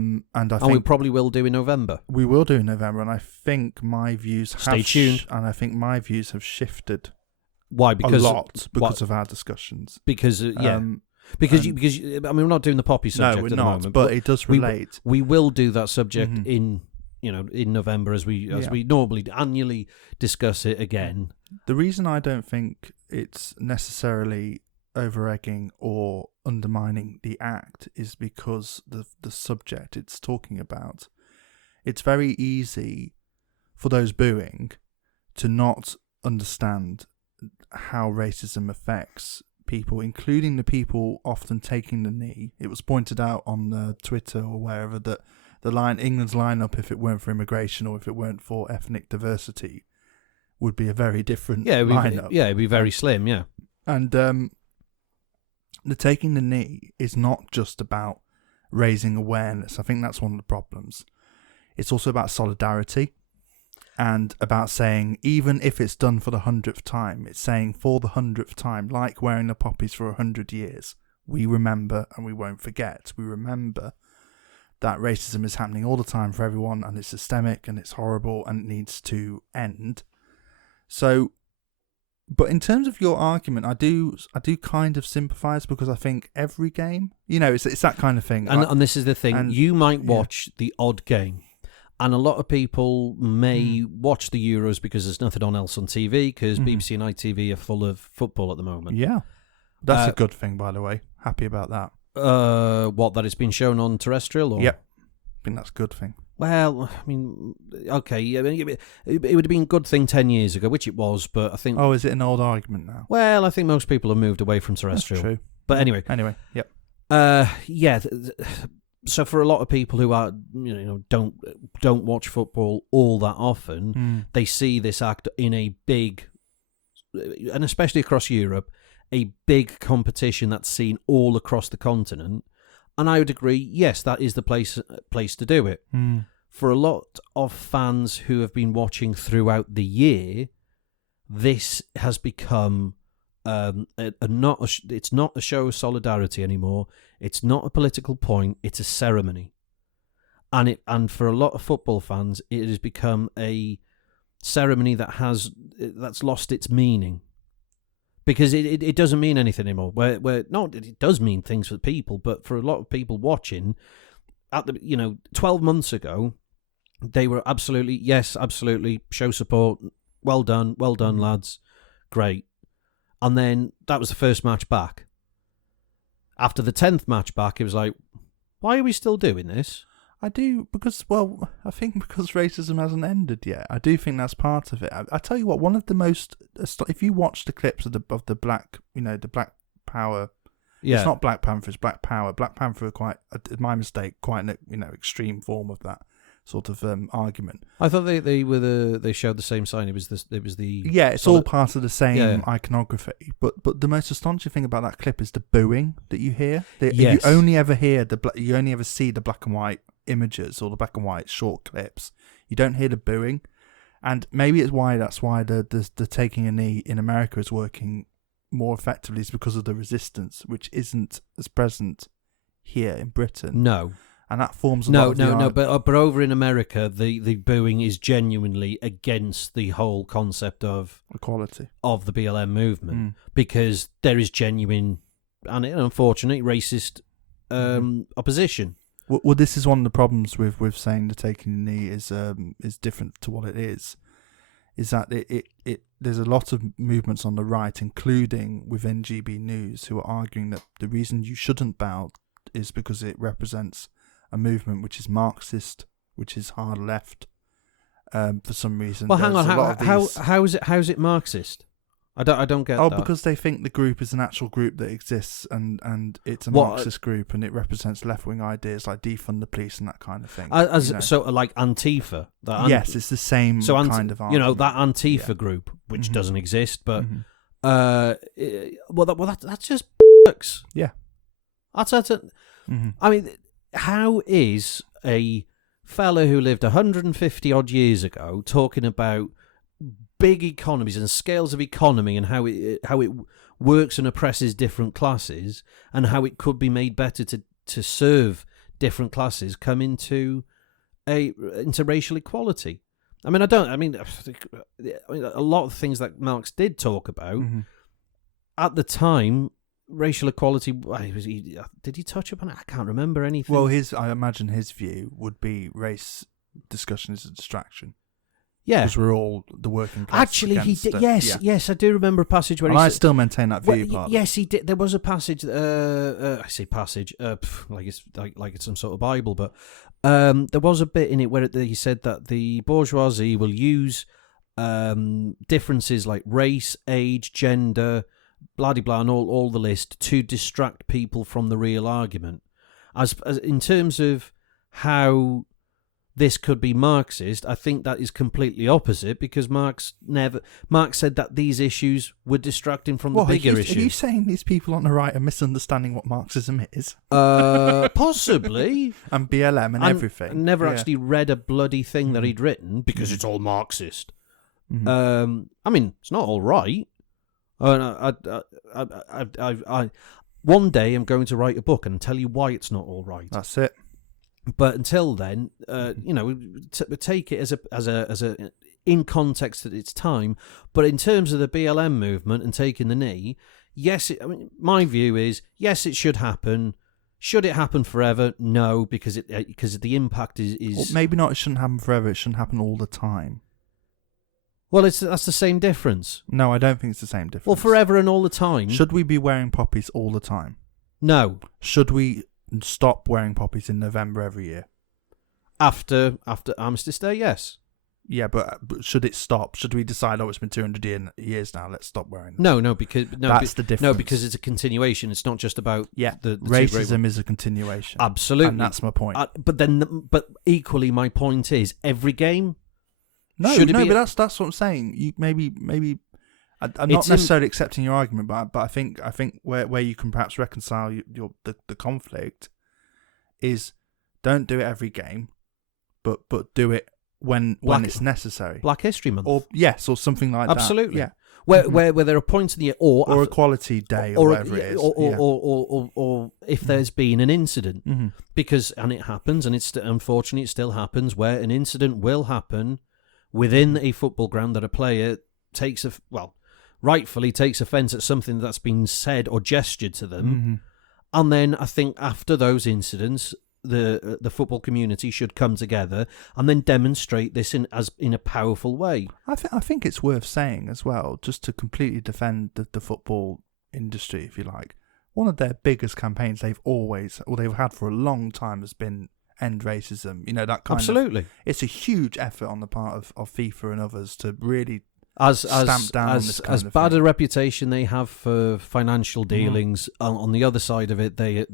think we probably will do in November. We will do in November, and I think my views Stay tuned. And I think my views have shifted. Why? Because of our discussions. Because because we're not doing the poppy subject no, we're at the not, moment, but it does relate. We will do that subject in in November as we normally annually discuss it again. The reason I don't think it's necessarily over-egging or undermining the act is because the subject it's talking about. It's very easy for those booing to not understand how racism affects people, including the people often taking the knee. It was pointed out on Twitter or wherever that England's lineup, if it weren't for immigration or if it weren't for ethnic diversity, would be a very different lineup. It'd be very slim, yeah. And the taking the knee is not just about raising awareness. I think that's one of the problems. It's also about solidarity and about saying, even if it's done for the 100th time, it's saying for the 100th time, like wearing the poppies for 100 years, we remember and we won't forget. We remember that racism is happening all the time for everyone, and it's systemic and it's horrible and it needs to end. So, but in terms of your argument, I do kind of sympathise, because I think every game, it's that kind of thing. And this is the thing, you might watch the odd game, and a lot of people may watch the Euros because there's nothing else on TV, because BBC and ITV are full of football at the moment. Yeah, that's a good thing, by the way. Happy about that. That it's been shown on terrestrial? Or? Yep, I think that's a good thing. Well, I mean, okay, it would have been a good thing 10 years ago, which it was, but I think... Oh, is it an old argument now? Well, I think most people have moved away from terrestrial. That's true. But anyway. Yep. So for a lot of people who are, don't watch football all that often, they see this act in a big, and especially across Europe, a big competition that's seen all across the continent. And I would agree, yes, that is the place to do it. For a lot of fans who have been watching throughout the year, this has become it's not a show of solidarity anymore. It's not a political point. It's a ceremony, and for a lot of football fans, it has become a ceremony that's lost its meaning. Because it doesn't mean anything anymore. It does mean things for people, but for a lot of people watching, 12 months ago, they were absolutely show support. Well done, lads, great. And then that was the first match back. After the 10th match back, it was like, why are we still doing this? I think because racism hasn't ended yet. I do think that's part of it. I tell you what, one of the most, if you watch the clips of the black, the Black Power, it's not Black Panther, it's Black Power. Black Panther are quite, my mistake, quite an extreme form of that sort of argument. I thought they showed the same sign. It was it's all part of the same iconography. But the most astonishing thing about that clip is the booing that you hear. You only ever see the black and white images or the black and white short clips. You don't hear the booing, and maybe that's why the taking a knee in America is working more effectively, is because of the resistance, which isn't as present here in Britain. No, and that forms but over in America, the booing is genuinely against the whole concept of equality of the BLM movement, because there is genuine and unfortunately racist opposition. Well, this is one of the problems with saying the taking the knee is different to what it is that it there's a lot of movements on the right, including within GB News, who are arguing that the reason you shouldn't bow is because it represents a movement which is Marxist, which is hard left. For some reason, well, hang on, how is it Marxist? I don't get that. Oh, because they think the group is an actual group that exists, and it's a Marxist group, and it represents left-wing ideas like defund the police and that kind of thing. So, like Antifa. Yes, it's the same kind of argument. That Antifa group, which doesn't exist, but that's just works. Yeah, that's it. I mean, how is a fella who lived 150 odd years ago talking about big economies and scales of economy and how it works and oppresses different classes and how it could be made better to serve different classes come into racial equality? I mean, a lot of things that Marx did talk about at the time, racial equality. Did he touch upon it? I can't remember anything. Well, I imagine his view would be race discussion is a distraction. Yeah, because we're all the working class. Actually, he did. Yes, I do remember a passage where I still maintain that view. Yes, he did. There was a passage. I say passage, like it's some sort of Bible, but there was a bit in it where he said that the bourgeoisie will use differences like race, age, gender, blah de blah, and all the list to distract people from the real argument. As in terms of how this could be Marxist, I think that is completely opposite, because Marx said that these issues were distracting from the bigger issue. Are you saying these people on the right are misunderstanding what Marxism is? Possibly. And BLM and everything. I never actually read a bloody thing that he'd written, because it's all Marxist. I mean, it's not all right. One day I'm going to write a book and tell you why it's not all right. That's it. But until then, take it as a in context at its time. But in terms of the BLM movement and taking the knee, yes, my view is yes, it should happen. Should it happen forever? No, because the impact is. Well, maybe not. It shouldn't happen forever. It shouldn't happen all the time. Well, that's the same difference. No, I don't think it's the same difference. Well, forever and all the time. Should we be wearing poppies all the time? No. Should we stop wearing poppies in November every year? After Armistice Day, yes. Yeah, but should it stop? Should we decide, it's been 200 years now, let's stop wearing them? No, because that's the difference. No, because it's a continuation. It's not just about the racism is a continuation. Absolutely, and that's my point. But equally, my point is every game. But that's what I'm saying. You maybe. I'm not necessarily accepting your argument, but I think where you can perhaps reconcile the conflict is don't do it every game, but do it when it's necessary. Black History Month, or something like Absolutely. that. Absolutely, yeah. Where there are points in the year, or Equality Day, or whatever it is, or if there's been an incident, because it happens, and unfortunately it still happens, where an incident will happen within a football ground that a player rightfully takes offence at something that's been said or gestured to them. And then I think after those incidents, the football community should come together and then demonstrate this in a powerful way. I think it's worth saying as well, just to completely defend the football industry, if you like. One of their biggest campaigns they've had for a long time has been end racism. That kind Absolutely. It's a huge effort on the part of FIFA and others to really stamp down on this kind as of bad thing. a reputation they have for financial dealings. On the other side of it, they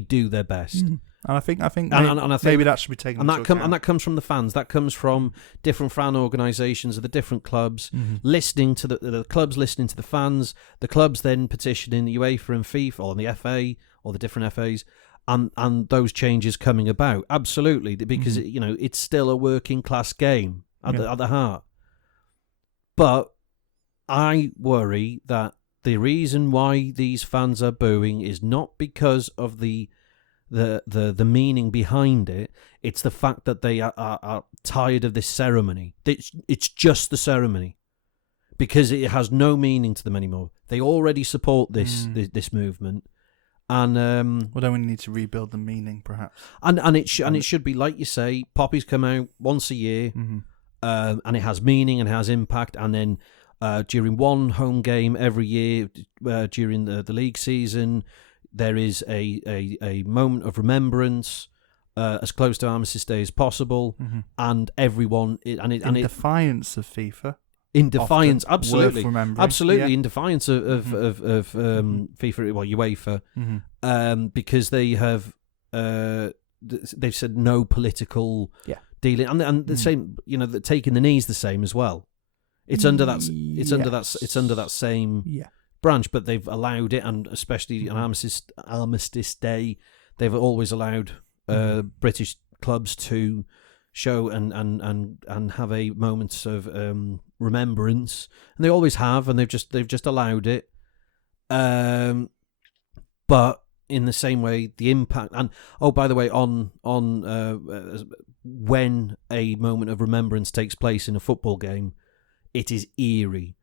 do their best. And I think maybe that should be taken into account. And that comes from the fans. That comes from different fan organisations of the different clubs listening to the clubs, listening to the fans. The clubs then petitioning the UEFA and FIFA or the FA or the different FAs. And those changes coming about, absolutely, because it's still a working class game at the heart. But I worry that the reason why these fans are booing is not because of the meaning behind it. It's the fact that they are tired of this ceremony. It's just the ceremony, because it has no meaning to them anymore. They already support this movement. And then we need to rebuild the meaning, perhaps. And it should be like you say. Poppies come out once a year, and it has meaning and has impact. And then during one home game every year, during the league season, there is a moment of remembrance, as close to Armistice Day as possible, and everyone in defiance of FIFA. In defiance, absolutely, in defiance of FIFA, UEFA, because they have they've said no political dealing, and the same, taking the knee's the same as well. It's under that same branch, but they've allowed it, and especially on Armistice Day, they've always allowed British clubs to show and have a moment of remembrance, and they always have, and they've just allowed it. But in the same way, the impact, and by the way, on when a moment of remembrance takes place in a football game, it is eerie.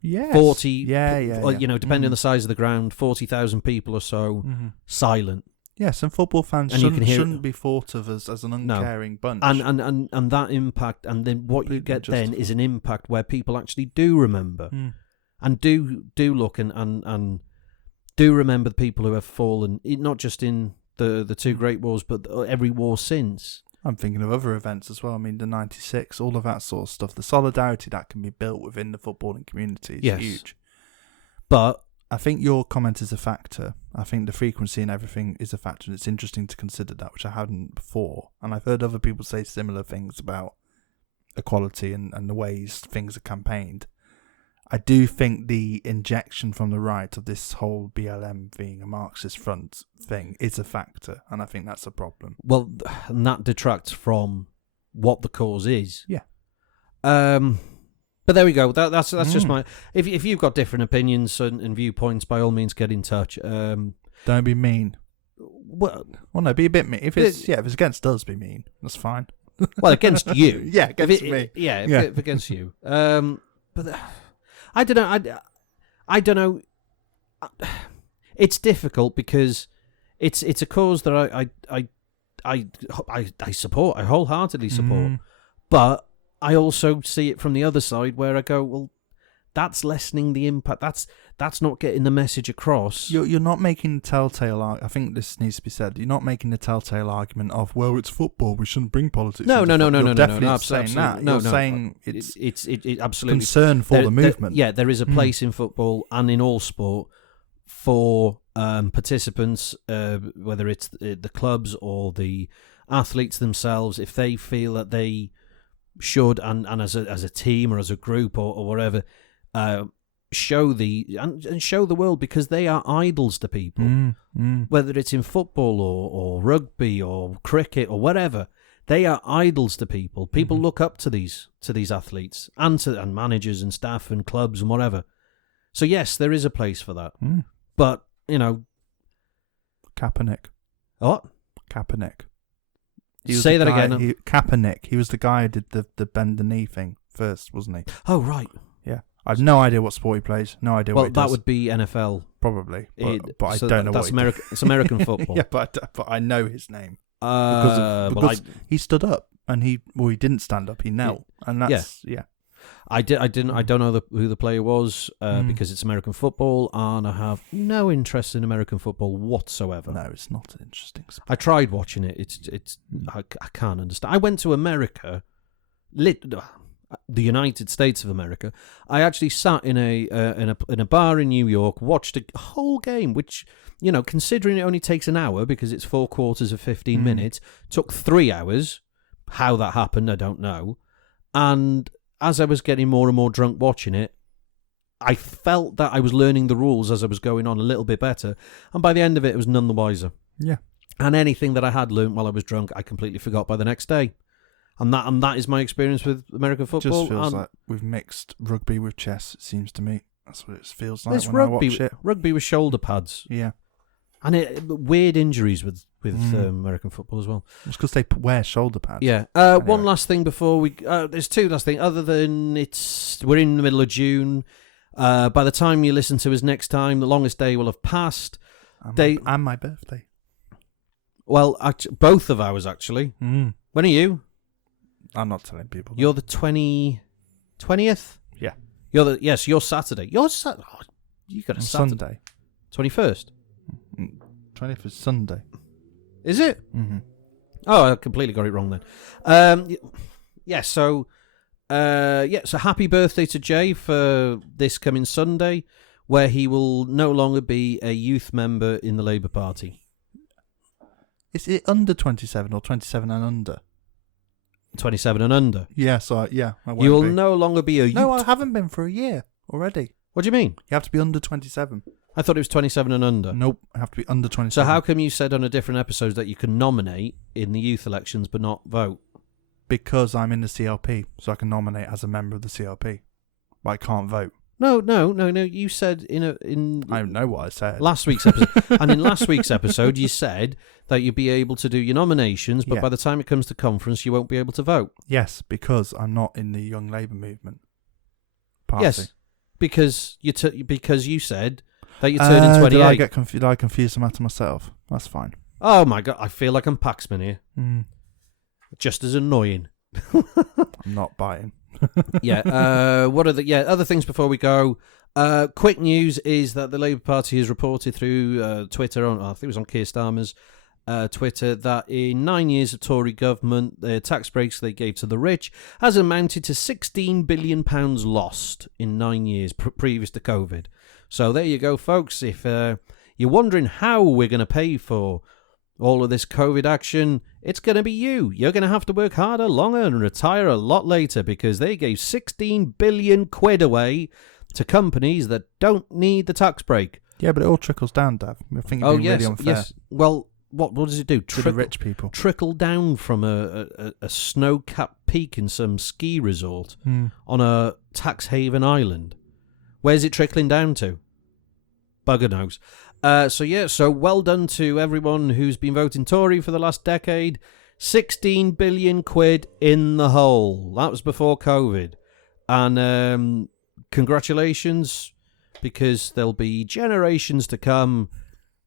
Yes. 40, depending on the size of the ground, 40,000 people or so, silent. Yes, and football fans shouldn't be thought of as an uncaring bunch. And that impact, and then what you get then is an impact where people actually do remember and do look and do remember the people who have fallen, not just in the two great wars, but every war since. I'm thinking of other events as well. I mean, the 96, all of that sort of stuff. The solidarity that can be built within the footballing community is huge. But I think your comment is a factor. I think the frequency and everything is a factor, and it's interesting to consider that, which I hadn't before. And I've heard other people say similar things about equality and the ways things are campaigned. I do think the injection from the right of this whole BLM being a Marxist front thing is a factor, and I think that's a problem. Well, and that detracts from what the cause is. Yeah. But there we go. That's just my. If you've got different opinions and viewpoints, by all means, get in touch. Don't be mean. Well, no, be a bit mean. If it's against us, be mean. That's fine. Well, against you. Yeah, against me. If against you. But I don't know. I don't know. It's difficult because it's a cause that I support. I wholeheartedly support. But I also see it from the other side where I go, well, that's lessening the impact. That's not getting the message across. You're not making the telltale. I think this needs to be said. You're not making the telltale argument of, well, it's football. We shouldn't bring politics. No. Definitely saying that. You're saying it's absolutely concern for the movement. There is a place in football and in all sport for participants, whether it's the clubs or the athletes themselves, if they feel that they should and as a team or as a group or whatever, show the world, because they are idols to people. Whether it's in football or rugby or cricket or whatever, they are idols to people. People look up to these athletes and managers and staff and clubs and whatever. So yes, there is a place for that. But Kaepernick. What? Kaepernick. Say that again. Kaepernick. He was the guy who did the bend the knee thing first, wasn't he? Oh, right. Yeah. I have no idea what sport he plays. No idea what he does. Well, that would be NFL. Probably. But I don't know that's what he does. It's American football. Yeah, but I know his name. Because he stood up and he didn't stand up. He knelt. And that's, I don't know who the player was because it's American football, and I have no interest in American football whatsoever. No, it's not an interesting sport. I tried watching it. I can't understand. I went to America, the United States of America. I actually sat in a bar in New York, watched a whole game, which, considering it only takes an hour because it's 4 quarters of 15 minutes, took 3 hours. How that happened, I don't know. And as I was getting more and more drunk watching it, I felt that I was learning the rules as I was going on a little bit better. And by the end of it, I was none the wiser. Yeah. And anything that I had learned while I was drunk, I completely forgot by the next day. And that is my experience with American football. It just feels like we've mixed rugby with chess, it seems to me. That's what it feels like when rugby, I watch it. Rugby with shoulder pads. Yeah. And weird injuries with American football as well. It's because they wear shoulder pads. Yeah. Anyway. One last thing before we... there's two last things. Other than we're in the middle of June. By the time you listen to us next time, the longest day will have passed. And my birthday. Well, both of ours, actually. When are you? I'm not telling people. You're the 20th? Yeah. You're Saturday. You got a Saturday. Sunday. 21st? 20th is Sunday. Is it? Mm-hmm. Oh, I completely got it wrong then. So happy birthday to Jay for this coming Sunday, where he will no longer be a youth member in the Labour Party. Is it under 27 or 27 and under? 27 and under. Yeah, so I won't You will be. no longer be a youth. No, I haven't been for a year already. What do you mean? You have to be under 27. I thought it was 27 and under. Nope, I have to be under 27. So how come you said on a different episode that you can nominate in the youth elections but not vote? Because I'm in the CLP, so I can nominate as a member of the CLP. But I can't vote. No. You said in I don't know what I said. Last week's episode, and in last week's episode, you said that you'd be able to do your nominations, but by the time it comes to conference, you won't be able to vote. Yes, because I'm not in the Young Labour Movement party. Yes, because you said that you're turning 28. Did I confuse the matter myself? That's fine. Oh my God, I feel like I'm Paxman here. Mm. Just as annoying. I'm not buying. What are the other things before we go? Quick news is that the Labour Party has reported through Twitter, I think it was on Keir Starmer's Twitter, that in 9 years of Tory government, the tax breaks they gave to the rich has amounted to £16 billion lost in 9 years previous to COVID. So there you go, folks. If you're wondering how we're going to pay for all of this COVID action, it's going to be you. You're going to have to work harder, longer, and retire a lot later because they gave 16 billion quid away to companies that don't need the tax break. Yeah, but it all trickles down, Dav. I think you're being really unfair. Yes. Well, what does it do? To the rich people. Trickle down from a snow-capped peak in some ski resort on a tax haven island. Where's it trickling down to? Bugger knows. So well done to everyone who's been voting Tory for the last decade. 16 billion quid in the hole. That was before COVID. And congratulations, because there'll be generations to come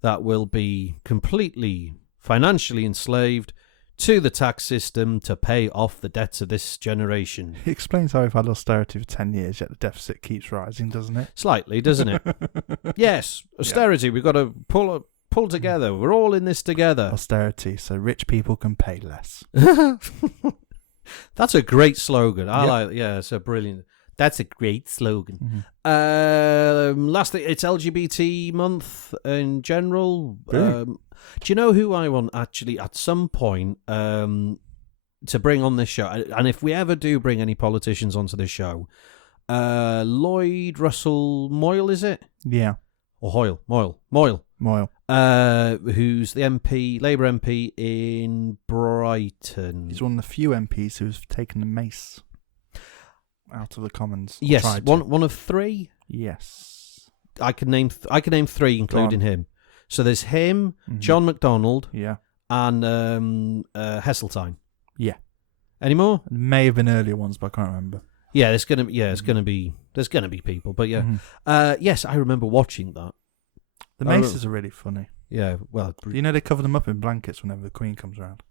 that will be completely financially enslaved to the tax system to pay off the debts of this generation. It explains how we've had austerity for 10 years, yet the deficit keeps rising, doesn't it? Slightly, doesn't it? Yes, austerity. We've got to pull together. We're all in this together. Austerity, so rich people can pay less. That's a great slogan. It's a brilliant. That's a great slogan. Mm-hmm. Last thing, it's LGBT month in general. Really? Do you know who I want actually at some point to bring on this show? And if we ever do bring any politicians onto this show, Lloyd Russell Moyle, is it? Yeah. Or Hoyle? Moyle. Who's the MP, Labour MP in Brighton. He's one of the few MPs who's taken the mace out of the Commons. Yes, one of three. Yes, I can name three, including him. So there's him, John McDonnell, and Heseltine. Yeah. Any more? May have been earlier ones, but I can't remember. Yeah, there's gonna be people, but yeah. Yes, I remember watching that. The maces are really funny. Yeah, well, you know they cover them up in blankets whenever the Queen comes around.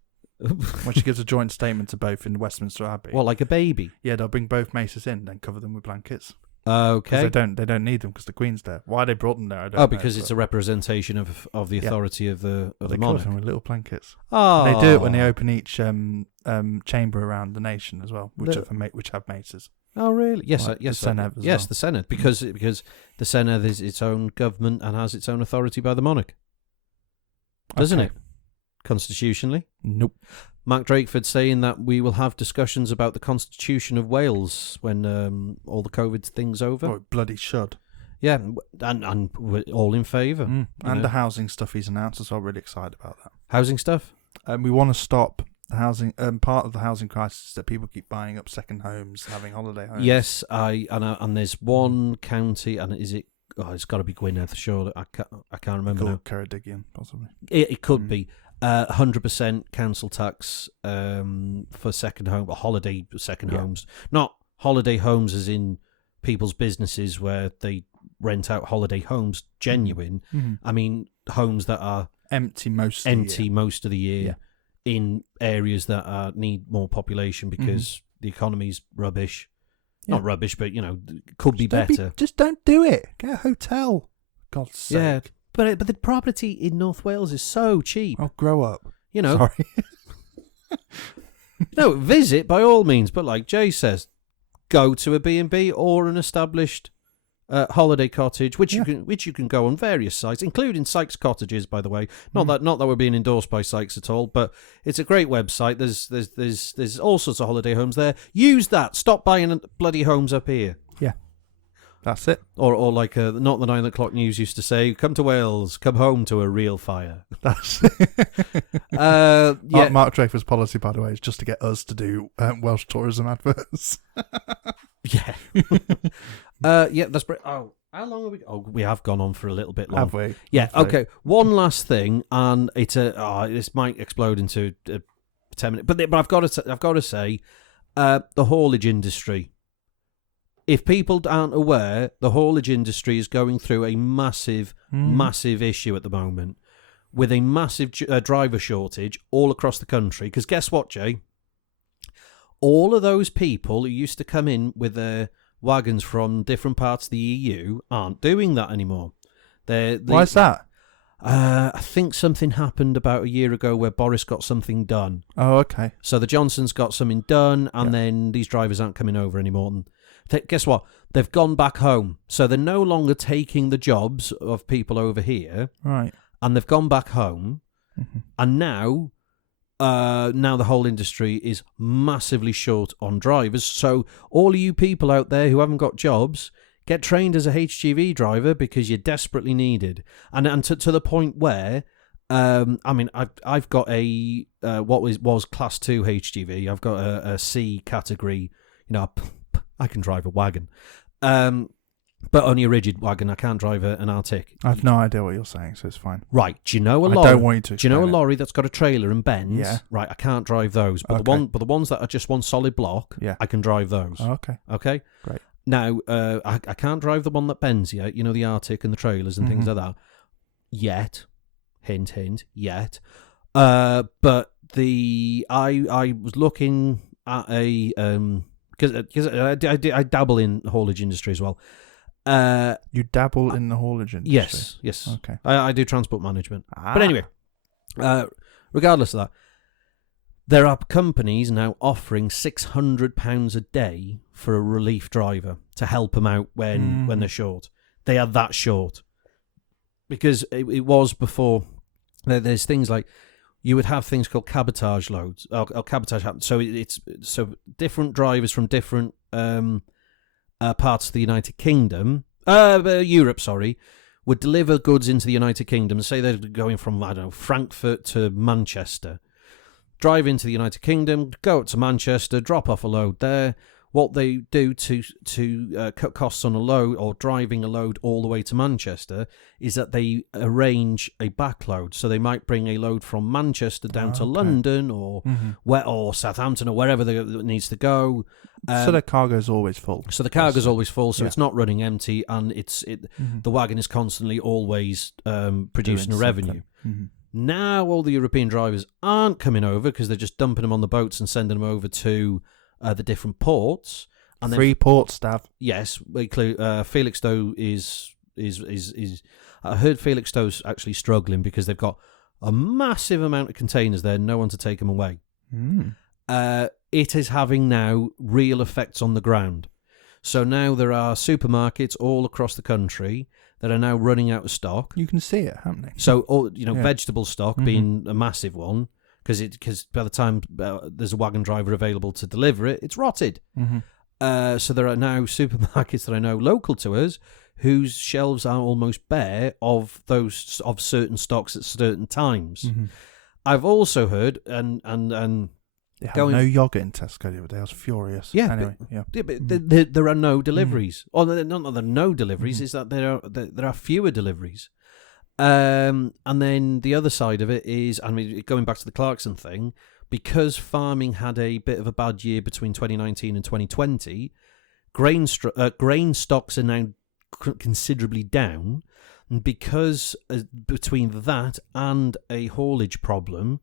When she gives a joint statement to both in Westminster Abbey. What, like a baby? Yeah, they'll bring both maces in, then cover them with blankets. Okay. Because they don't need them because the Queen's there. Why they brought them there, I don't know. Because it's a representation of the authority of the monarch. They cover them with little blankets. Oh. And they do it when they open each chamber around the nation as well, which have maces. Oh, really? Yes, like yes. The Senate as yes, well. The Senate, because the Senate is its own government and has its own authority by the monarch. Doesn't it? Constitutionally? Nope. Mark Drakeford saying that we will have discussions about the Constitution of Wales when all the COVID thing's over. Oh, it bloody should. Yeah, and we're all in favour. And the housing stuff he's announced as well. Really excited about that. Housing stuff? We want to stop the housing. Part of the housing crisis is that people keep buying up second homes, having holiday homes. Yes, and there's one county, and is it? Oh, it's got to be Gwynedd, sure. I can't remember now. Ceredigion, possibly. It could be. 100% council tax for second home, or holiday second homes. Not holiday homes as in people's businesses where they rent out holiday homes, genuine. Mm-hmm. I mean, homes that are empty most of the year in areas that need more population because the economy's rubbish. Yeah. Not rubbish, but, could be better. Just don't do it. Get a hotel. God's sake. Yeah. But the property in North Wales is so cheap. Oh, grow up. Sorry. No, visit by all means. But like Jay says, go to a B&B or an established holiday cottage, which you can go on various sites, including Sykes Cottages, by the way. Not that we're being endorsed by Sykes at all, but it's a great website. There's all sorts of holiday homes there. Use that. Stop buying bloody homes up here. Yeah. That's it. Or like not the 9 o'clock news used to say, come to Wales, come home to a real fire. That's it. Mark Drakeford's policy, by the way, is just to get us to do Welsh tourism adverts. Yeah. That's great. Oh, how long have we? Oh, we have gone on for a little bit long. Have we? Yeah. Okay. One last thing, and it's this might explode into 10 minutes, but I've got to say, the haulage industry. If people aren't aware, the haulage industry is going through a massive issue at the moment, with a massive driver shortage all across the country. Because guess what, Jay? All of those people who used to come in with their wagons from different parts of the EU aren't doing that anymore. Why is that? I think something happened about a year ago where Boris got something done. Oh, okay. So the Johnsons got something done, and then these drivers aren't coming over anymore. And guess what? They've gone back home. So they're no longer taking the jobs of people over here. Right. And they've gone back home. Mm-hmm. And now the whole industry is massively short on drivers. So all of you people out there who haven't got jobs, get trained as a HGV driver because you're desperately needed. And to the point where, I've got a what was Class 2 HGV. I've got a C category. I can drive a wagon, but only a rigid wagon. I can't drive an Arctic. I have no idea what you're saying, so it's fine. Right? Do you know a lorry? I don't want you to. Do you know a lorry that's got a trailer and bends? Yeah. Right. I can't drive those, but the ones that are just one solid block, I can drive those. Oh, okay. Okay. Great. Now, I can't drive the one that bends yet. You know, the Arctic and the trailers and things like that. Yet, hint, hint. Yet, but I was looking at a because I dabble in haulage industry as well. You dabble in the haulage industry? Yes. Okay. I do transport management. But anyway, regardless of that, there are companies now offering £600 a day for a relief driver to help them out when they're short. They are that short. Because it was before, there's things like, you would have things called cabotage loads, or cabotage. So different drivers from different parts of the United Kingdom, Europe, would deliver goods into the United Kingdom. Say they're going from, Frankfurt to Manchester. Drive into the United Kingdom, go up to Manchester, drop off a load there. What they do to cut costs on a load or driving a load all the way to Manchester is that they arrange a backload. So they might bring a load from Manchester down to London or Southampton or wherever it needs to go. So the cargo's always full. So the cargo's always full, so it's not running empty, and the wagon is constantly always producing a revenue. Mm-hmm. Now all the European drivers aren't coming over because they're just dumping them on the boats and sending them over to the different ports. And Free ports, Dav. Yes, Felixstowe is. I heard Felixstowe's actually struggling because they've got a massive amount of containers there, no one to take them away. It is having now real effects on the ground. So now there are supermarkets all across the country that are now running out of stock. You can see it happening. So, vegetable stock being a massive one, because by the time there's a wagon driver available to deliver it, it's rotted. So there are now supermarkets that I know local to us whose shelves are almost bare of certain stocks at certain times. I've also heard and they had no yogurt in Tesco the other day. I was furious. Yeah, anyway, but there are no deliveries. Or not that there are no deliveries, is that there are fewer deliveries. And then the other side of it is, going back to the Clarkson thing, because farming had a bit of a bad year between 2019 and 2020, grain stocks are now considerably down. And because between that and a haulage problem,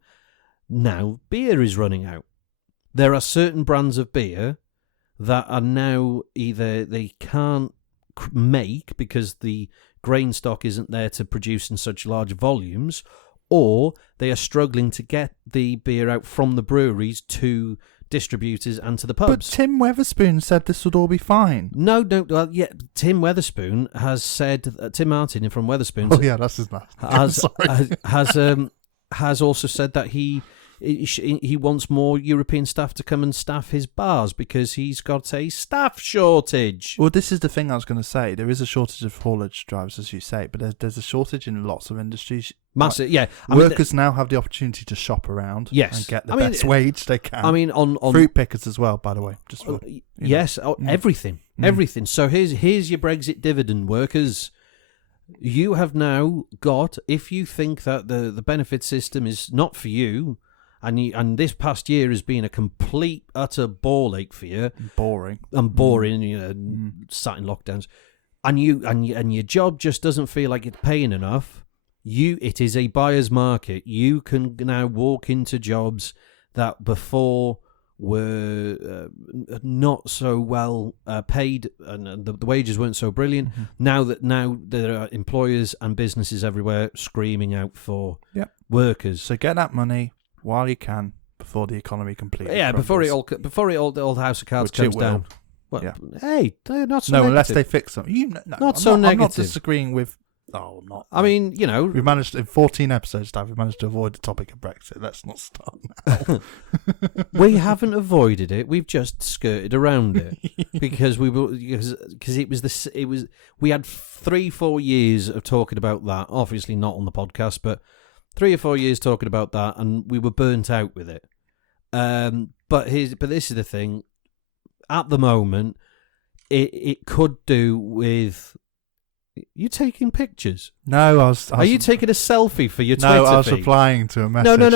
now beer is running out. There are certain brands of beer that are now either they can't make because the grain stock isn't there to produce in such large volumes, or they are struggling to get the beer out from the breweries to distributors and to the pubs. But Tim Weatherspoon said this would all be fine. No. Tim Weatherspoon has said, Tim Martin from Weatherspoons. Oh yeah, that's his name. has also said that he wants more European staff to come and staff his bars because he's got a staff shortage. Well, this is the thing I was going to say. There is a shortage of haulage drivers, as you say, but there's a shortage in lots of industries. Massive, yeah. Workers now have the opportunity to shop around and get the best wage they can. On fruit pickers as well, by the way. Just for, everything. So here's your Brexit dividend, workers. You have now got, if you think that the benefit system is not for you, and this past year has been a complete, utter ball ache for you. Boring. Sat in lockdowns. And your job just doesn't feel like it's paying enough. It is a buyer's market. You can now walk into jobs that before were not so well paid, and the wages weren't so brilliant. Mm-hmm. Now there are employers and businesses everywhere screaming out for workers. So get that money while you can before the economy completely crumbles. before the old house of cards Which it comes will. down. Well, hey, they're not so no, negative. unless they fix them. I'm not disagreeing with. Oh, not. I mean, we've managed in 14 episodes, Dave. We've managed to avoid the topic of Brexit. Let's not start now. We haven't avoided it. We've just skirted around it because we had 3-4 years of talking about that. Obviously not on the podcast, but 3 or 4 years talking about that, and we were burnt out with it. But this is the thing. At the moment, it could do with. You taking pictures? No, Are you taking a selfie for your Twitter feed? No, I was replying to a message. No, I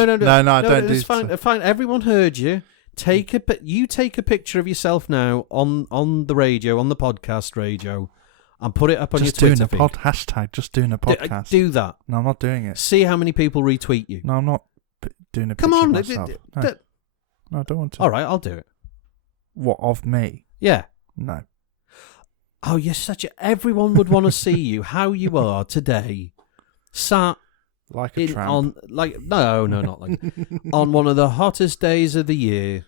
don't do it's fine. Fine. Everyone heard you. You take a picture of yourself now on the radio, on the podcast radio, and put it up on your Twitter feed. Hashtag just doing a podcast. Do that. No, I'm not doing it. See how many people retweet you. No, I'm not doing a picture Come on. of myself. No, I don't want to. All right, I'll do it. What, of me? Yeah. No. Oh, you're everyone would want to see you, how you are today. Sat like a tramp. No, not like on one of the hottest days of the year,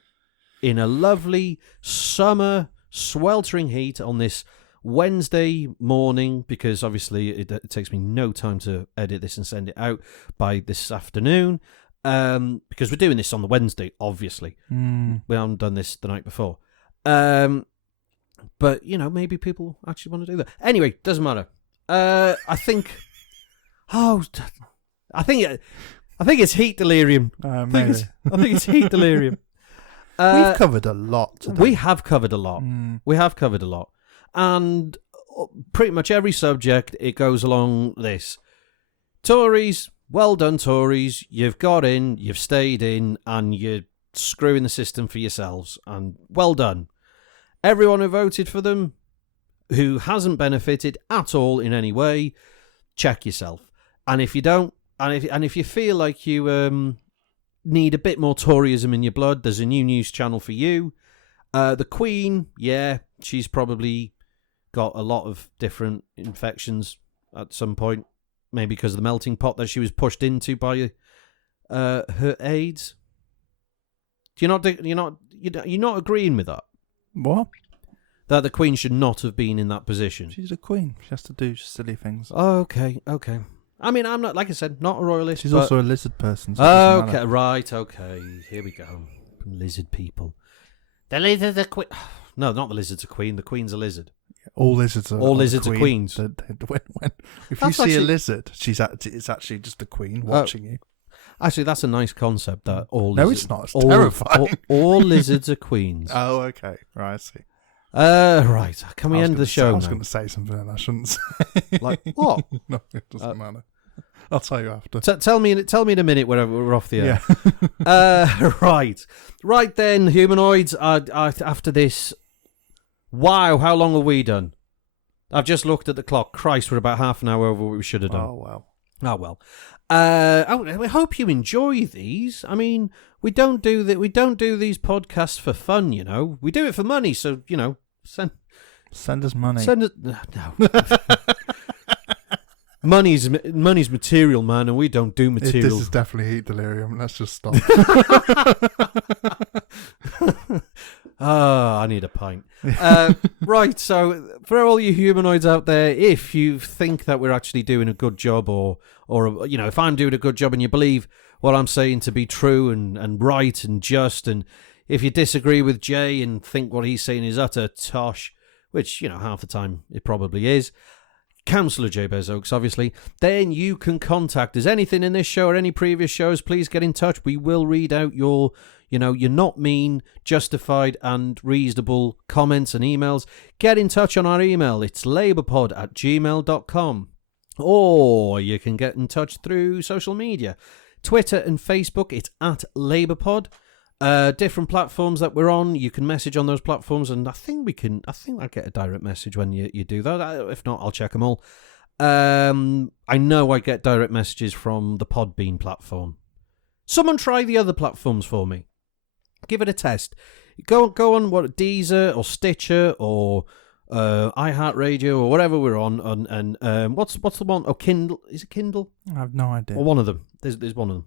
in a lovely summer sweltering heat on this Wednesday morning, because obviously it takes me no time to edit this and send it out by this afternoon, because we're doing this on the Wednesday, obviously. We haven't done this the night before. But, maybe people actually want to do that. Anyway, doesn't matter. I think it's heat delirium. I think it's heat delirium. We've covered a lot today. We have covered a lot. We have covered a lot. And pretty much every subject, it goes along this. Tories, well done, Tories. You've got in, you've stayed in, and you're screwing the system for yourselves. And well done. Everyone who voted for them, who hasn't benefited at all in any way, check yourself. And if you don't, and if you feel like you need a bit more Toryism in your blood, there's a new news channel for you. The Queen, she's probably got a lot of different infections at some point, maybe because of the melting pot that she was pushed into by her aides. You're not agreeing with that? What? That the Queen should not have been in that position. She's a queen. She has to do silly things. Okay. I mean, I'm not, like I said, not a royalist. She's also a lizard person. So okay. Here we go. Lizard people. The lizards are queen. No, not the lizard's a queen. The queen's a lizard. All lizards are queens. If you see a lizard, it's actually just the queen watching you. Actually, that's a nice concept. That all no, lizards, it's not. It's terrifying. All lizards are queens. Oh, okay. Right, I see. Right. Can we end the show now? I was going to say something and I shouldn't say. Like what? No, it doesn't matter. I'll tell you after. Tell me in a minute when we're off the air. Yeah. Right then, humanoids. After this, wow, how long have we done? I've just looked at the clock. Christ, we're about half an hour over what we should have done. Oh well. I hope you enjoy these. I mean, we don't do these podcasts for fun, We do it for money. So send us money. No. Money's material, man, and we don't do material. This is definitely heat delirium. Let's just stop. I need a pint. Right, so for all you humanoids out there, if you think that we're actually doing a good job, or if I'm doing a good job and you believe what I'm saying to be true and right and just, and if you disagree with Jay and think what he's saying is utter tosh, which, half the time it probably is, Councillor Jabez Oakes, obviously, then you can contact us. Anything in this show or any previous shows, please get in touch. We will read out your not mean, justified and reasonable comments and emails. Get in touch on our email. It's labourpod@gmail.com. Or you can get in touch through social media. Twitter and Facebook, it's @labourpod. Different platforms that we're on, you can message on those platforms, and I think I get a direct message when you do that. If not, I'll check them all. I know I get direct messages from the Podbean platform. Someone try the other platforms for me. Give it a test. Go on what, Deezer or Stitcher or iHeartRadio or whatever we're on, and what's the one? Oh, Kindle. Is it Kindle? I have no idea. Or one of them. There's one of them.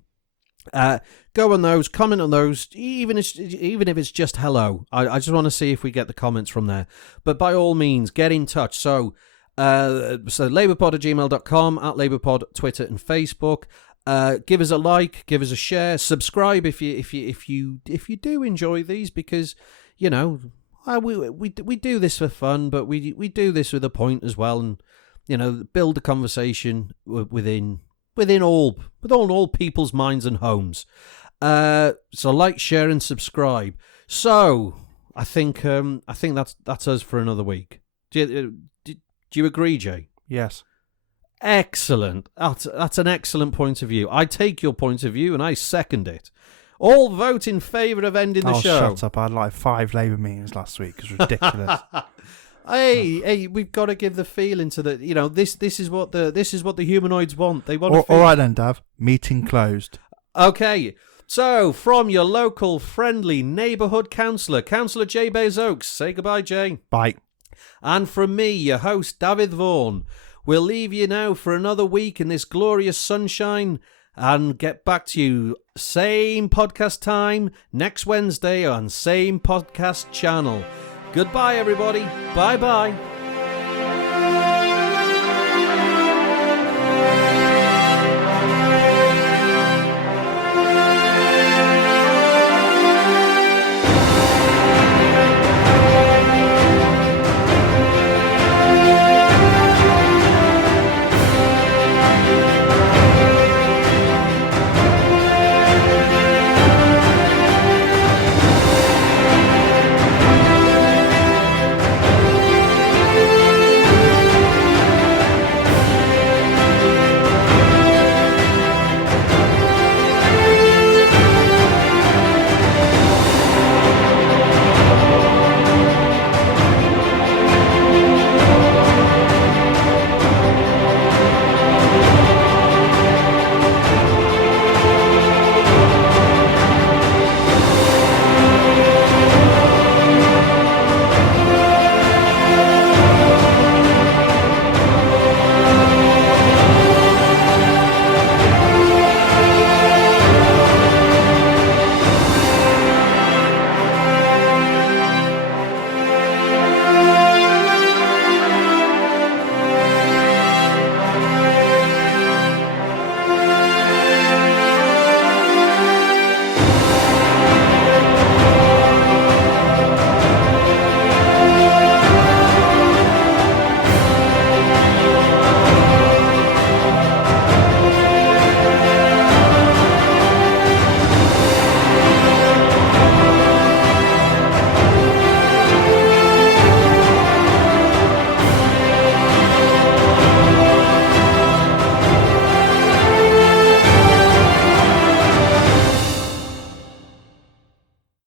Go on those, comment on those, even if it's just hello. I just want to see if we get the comments from there. But by all means, get in touch. So labourpod@gmail.com, @labourpod, Twitter and Facebook. Give us a like, give us a share, subscribe if you do enjoy these, because you know we do this for fun, but we do this with a point as well, and you know, build a conversation within all people's minds and homes. So like, share and subscribe. So I think that's us for another week. Do you agree, Jay? Yes. Excellent. That's an excellent point of view. I take your point of view and I second it. All vote in favour of ending the show. Shut up. I had like 5 Labour meetings last week. It was ridiculous. Hey, we've got to give the feeling to the, you know, this is what the humanoids want. They want. All right then, Dav. Meeting closed. Okay. So, from your local friendly neighbourhood councillor, Councillor Jabez Oakes, say goodbye, Jay. Bye. And from me, your host, Dafydd Vaughan, we'll leave you now for another week in this glorious sunshine and get back to you same podcast time next Wednesday on same podcast channel. Goodbye, everybody. Bye-bye.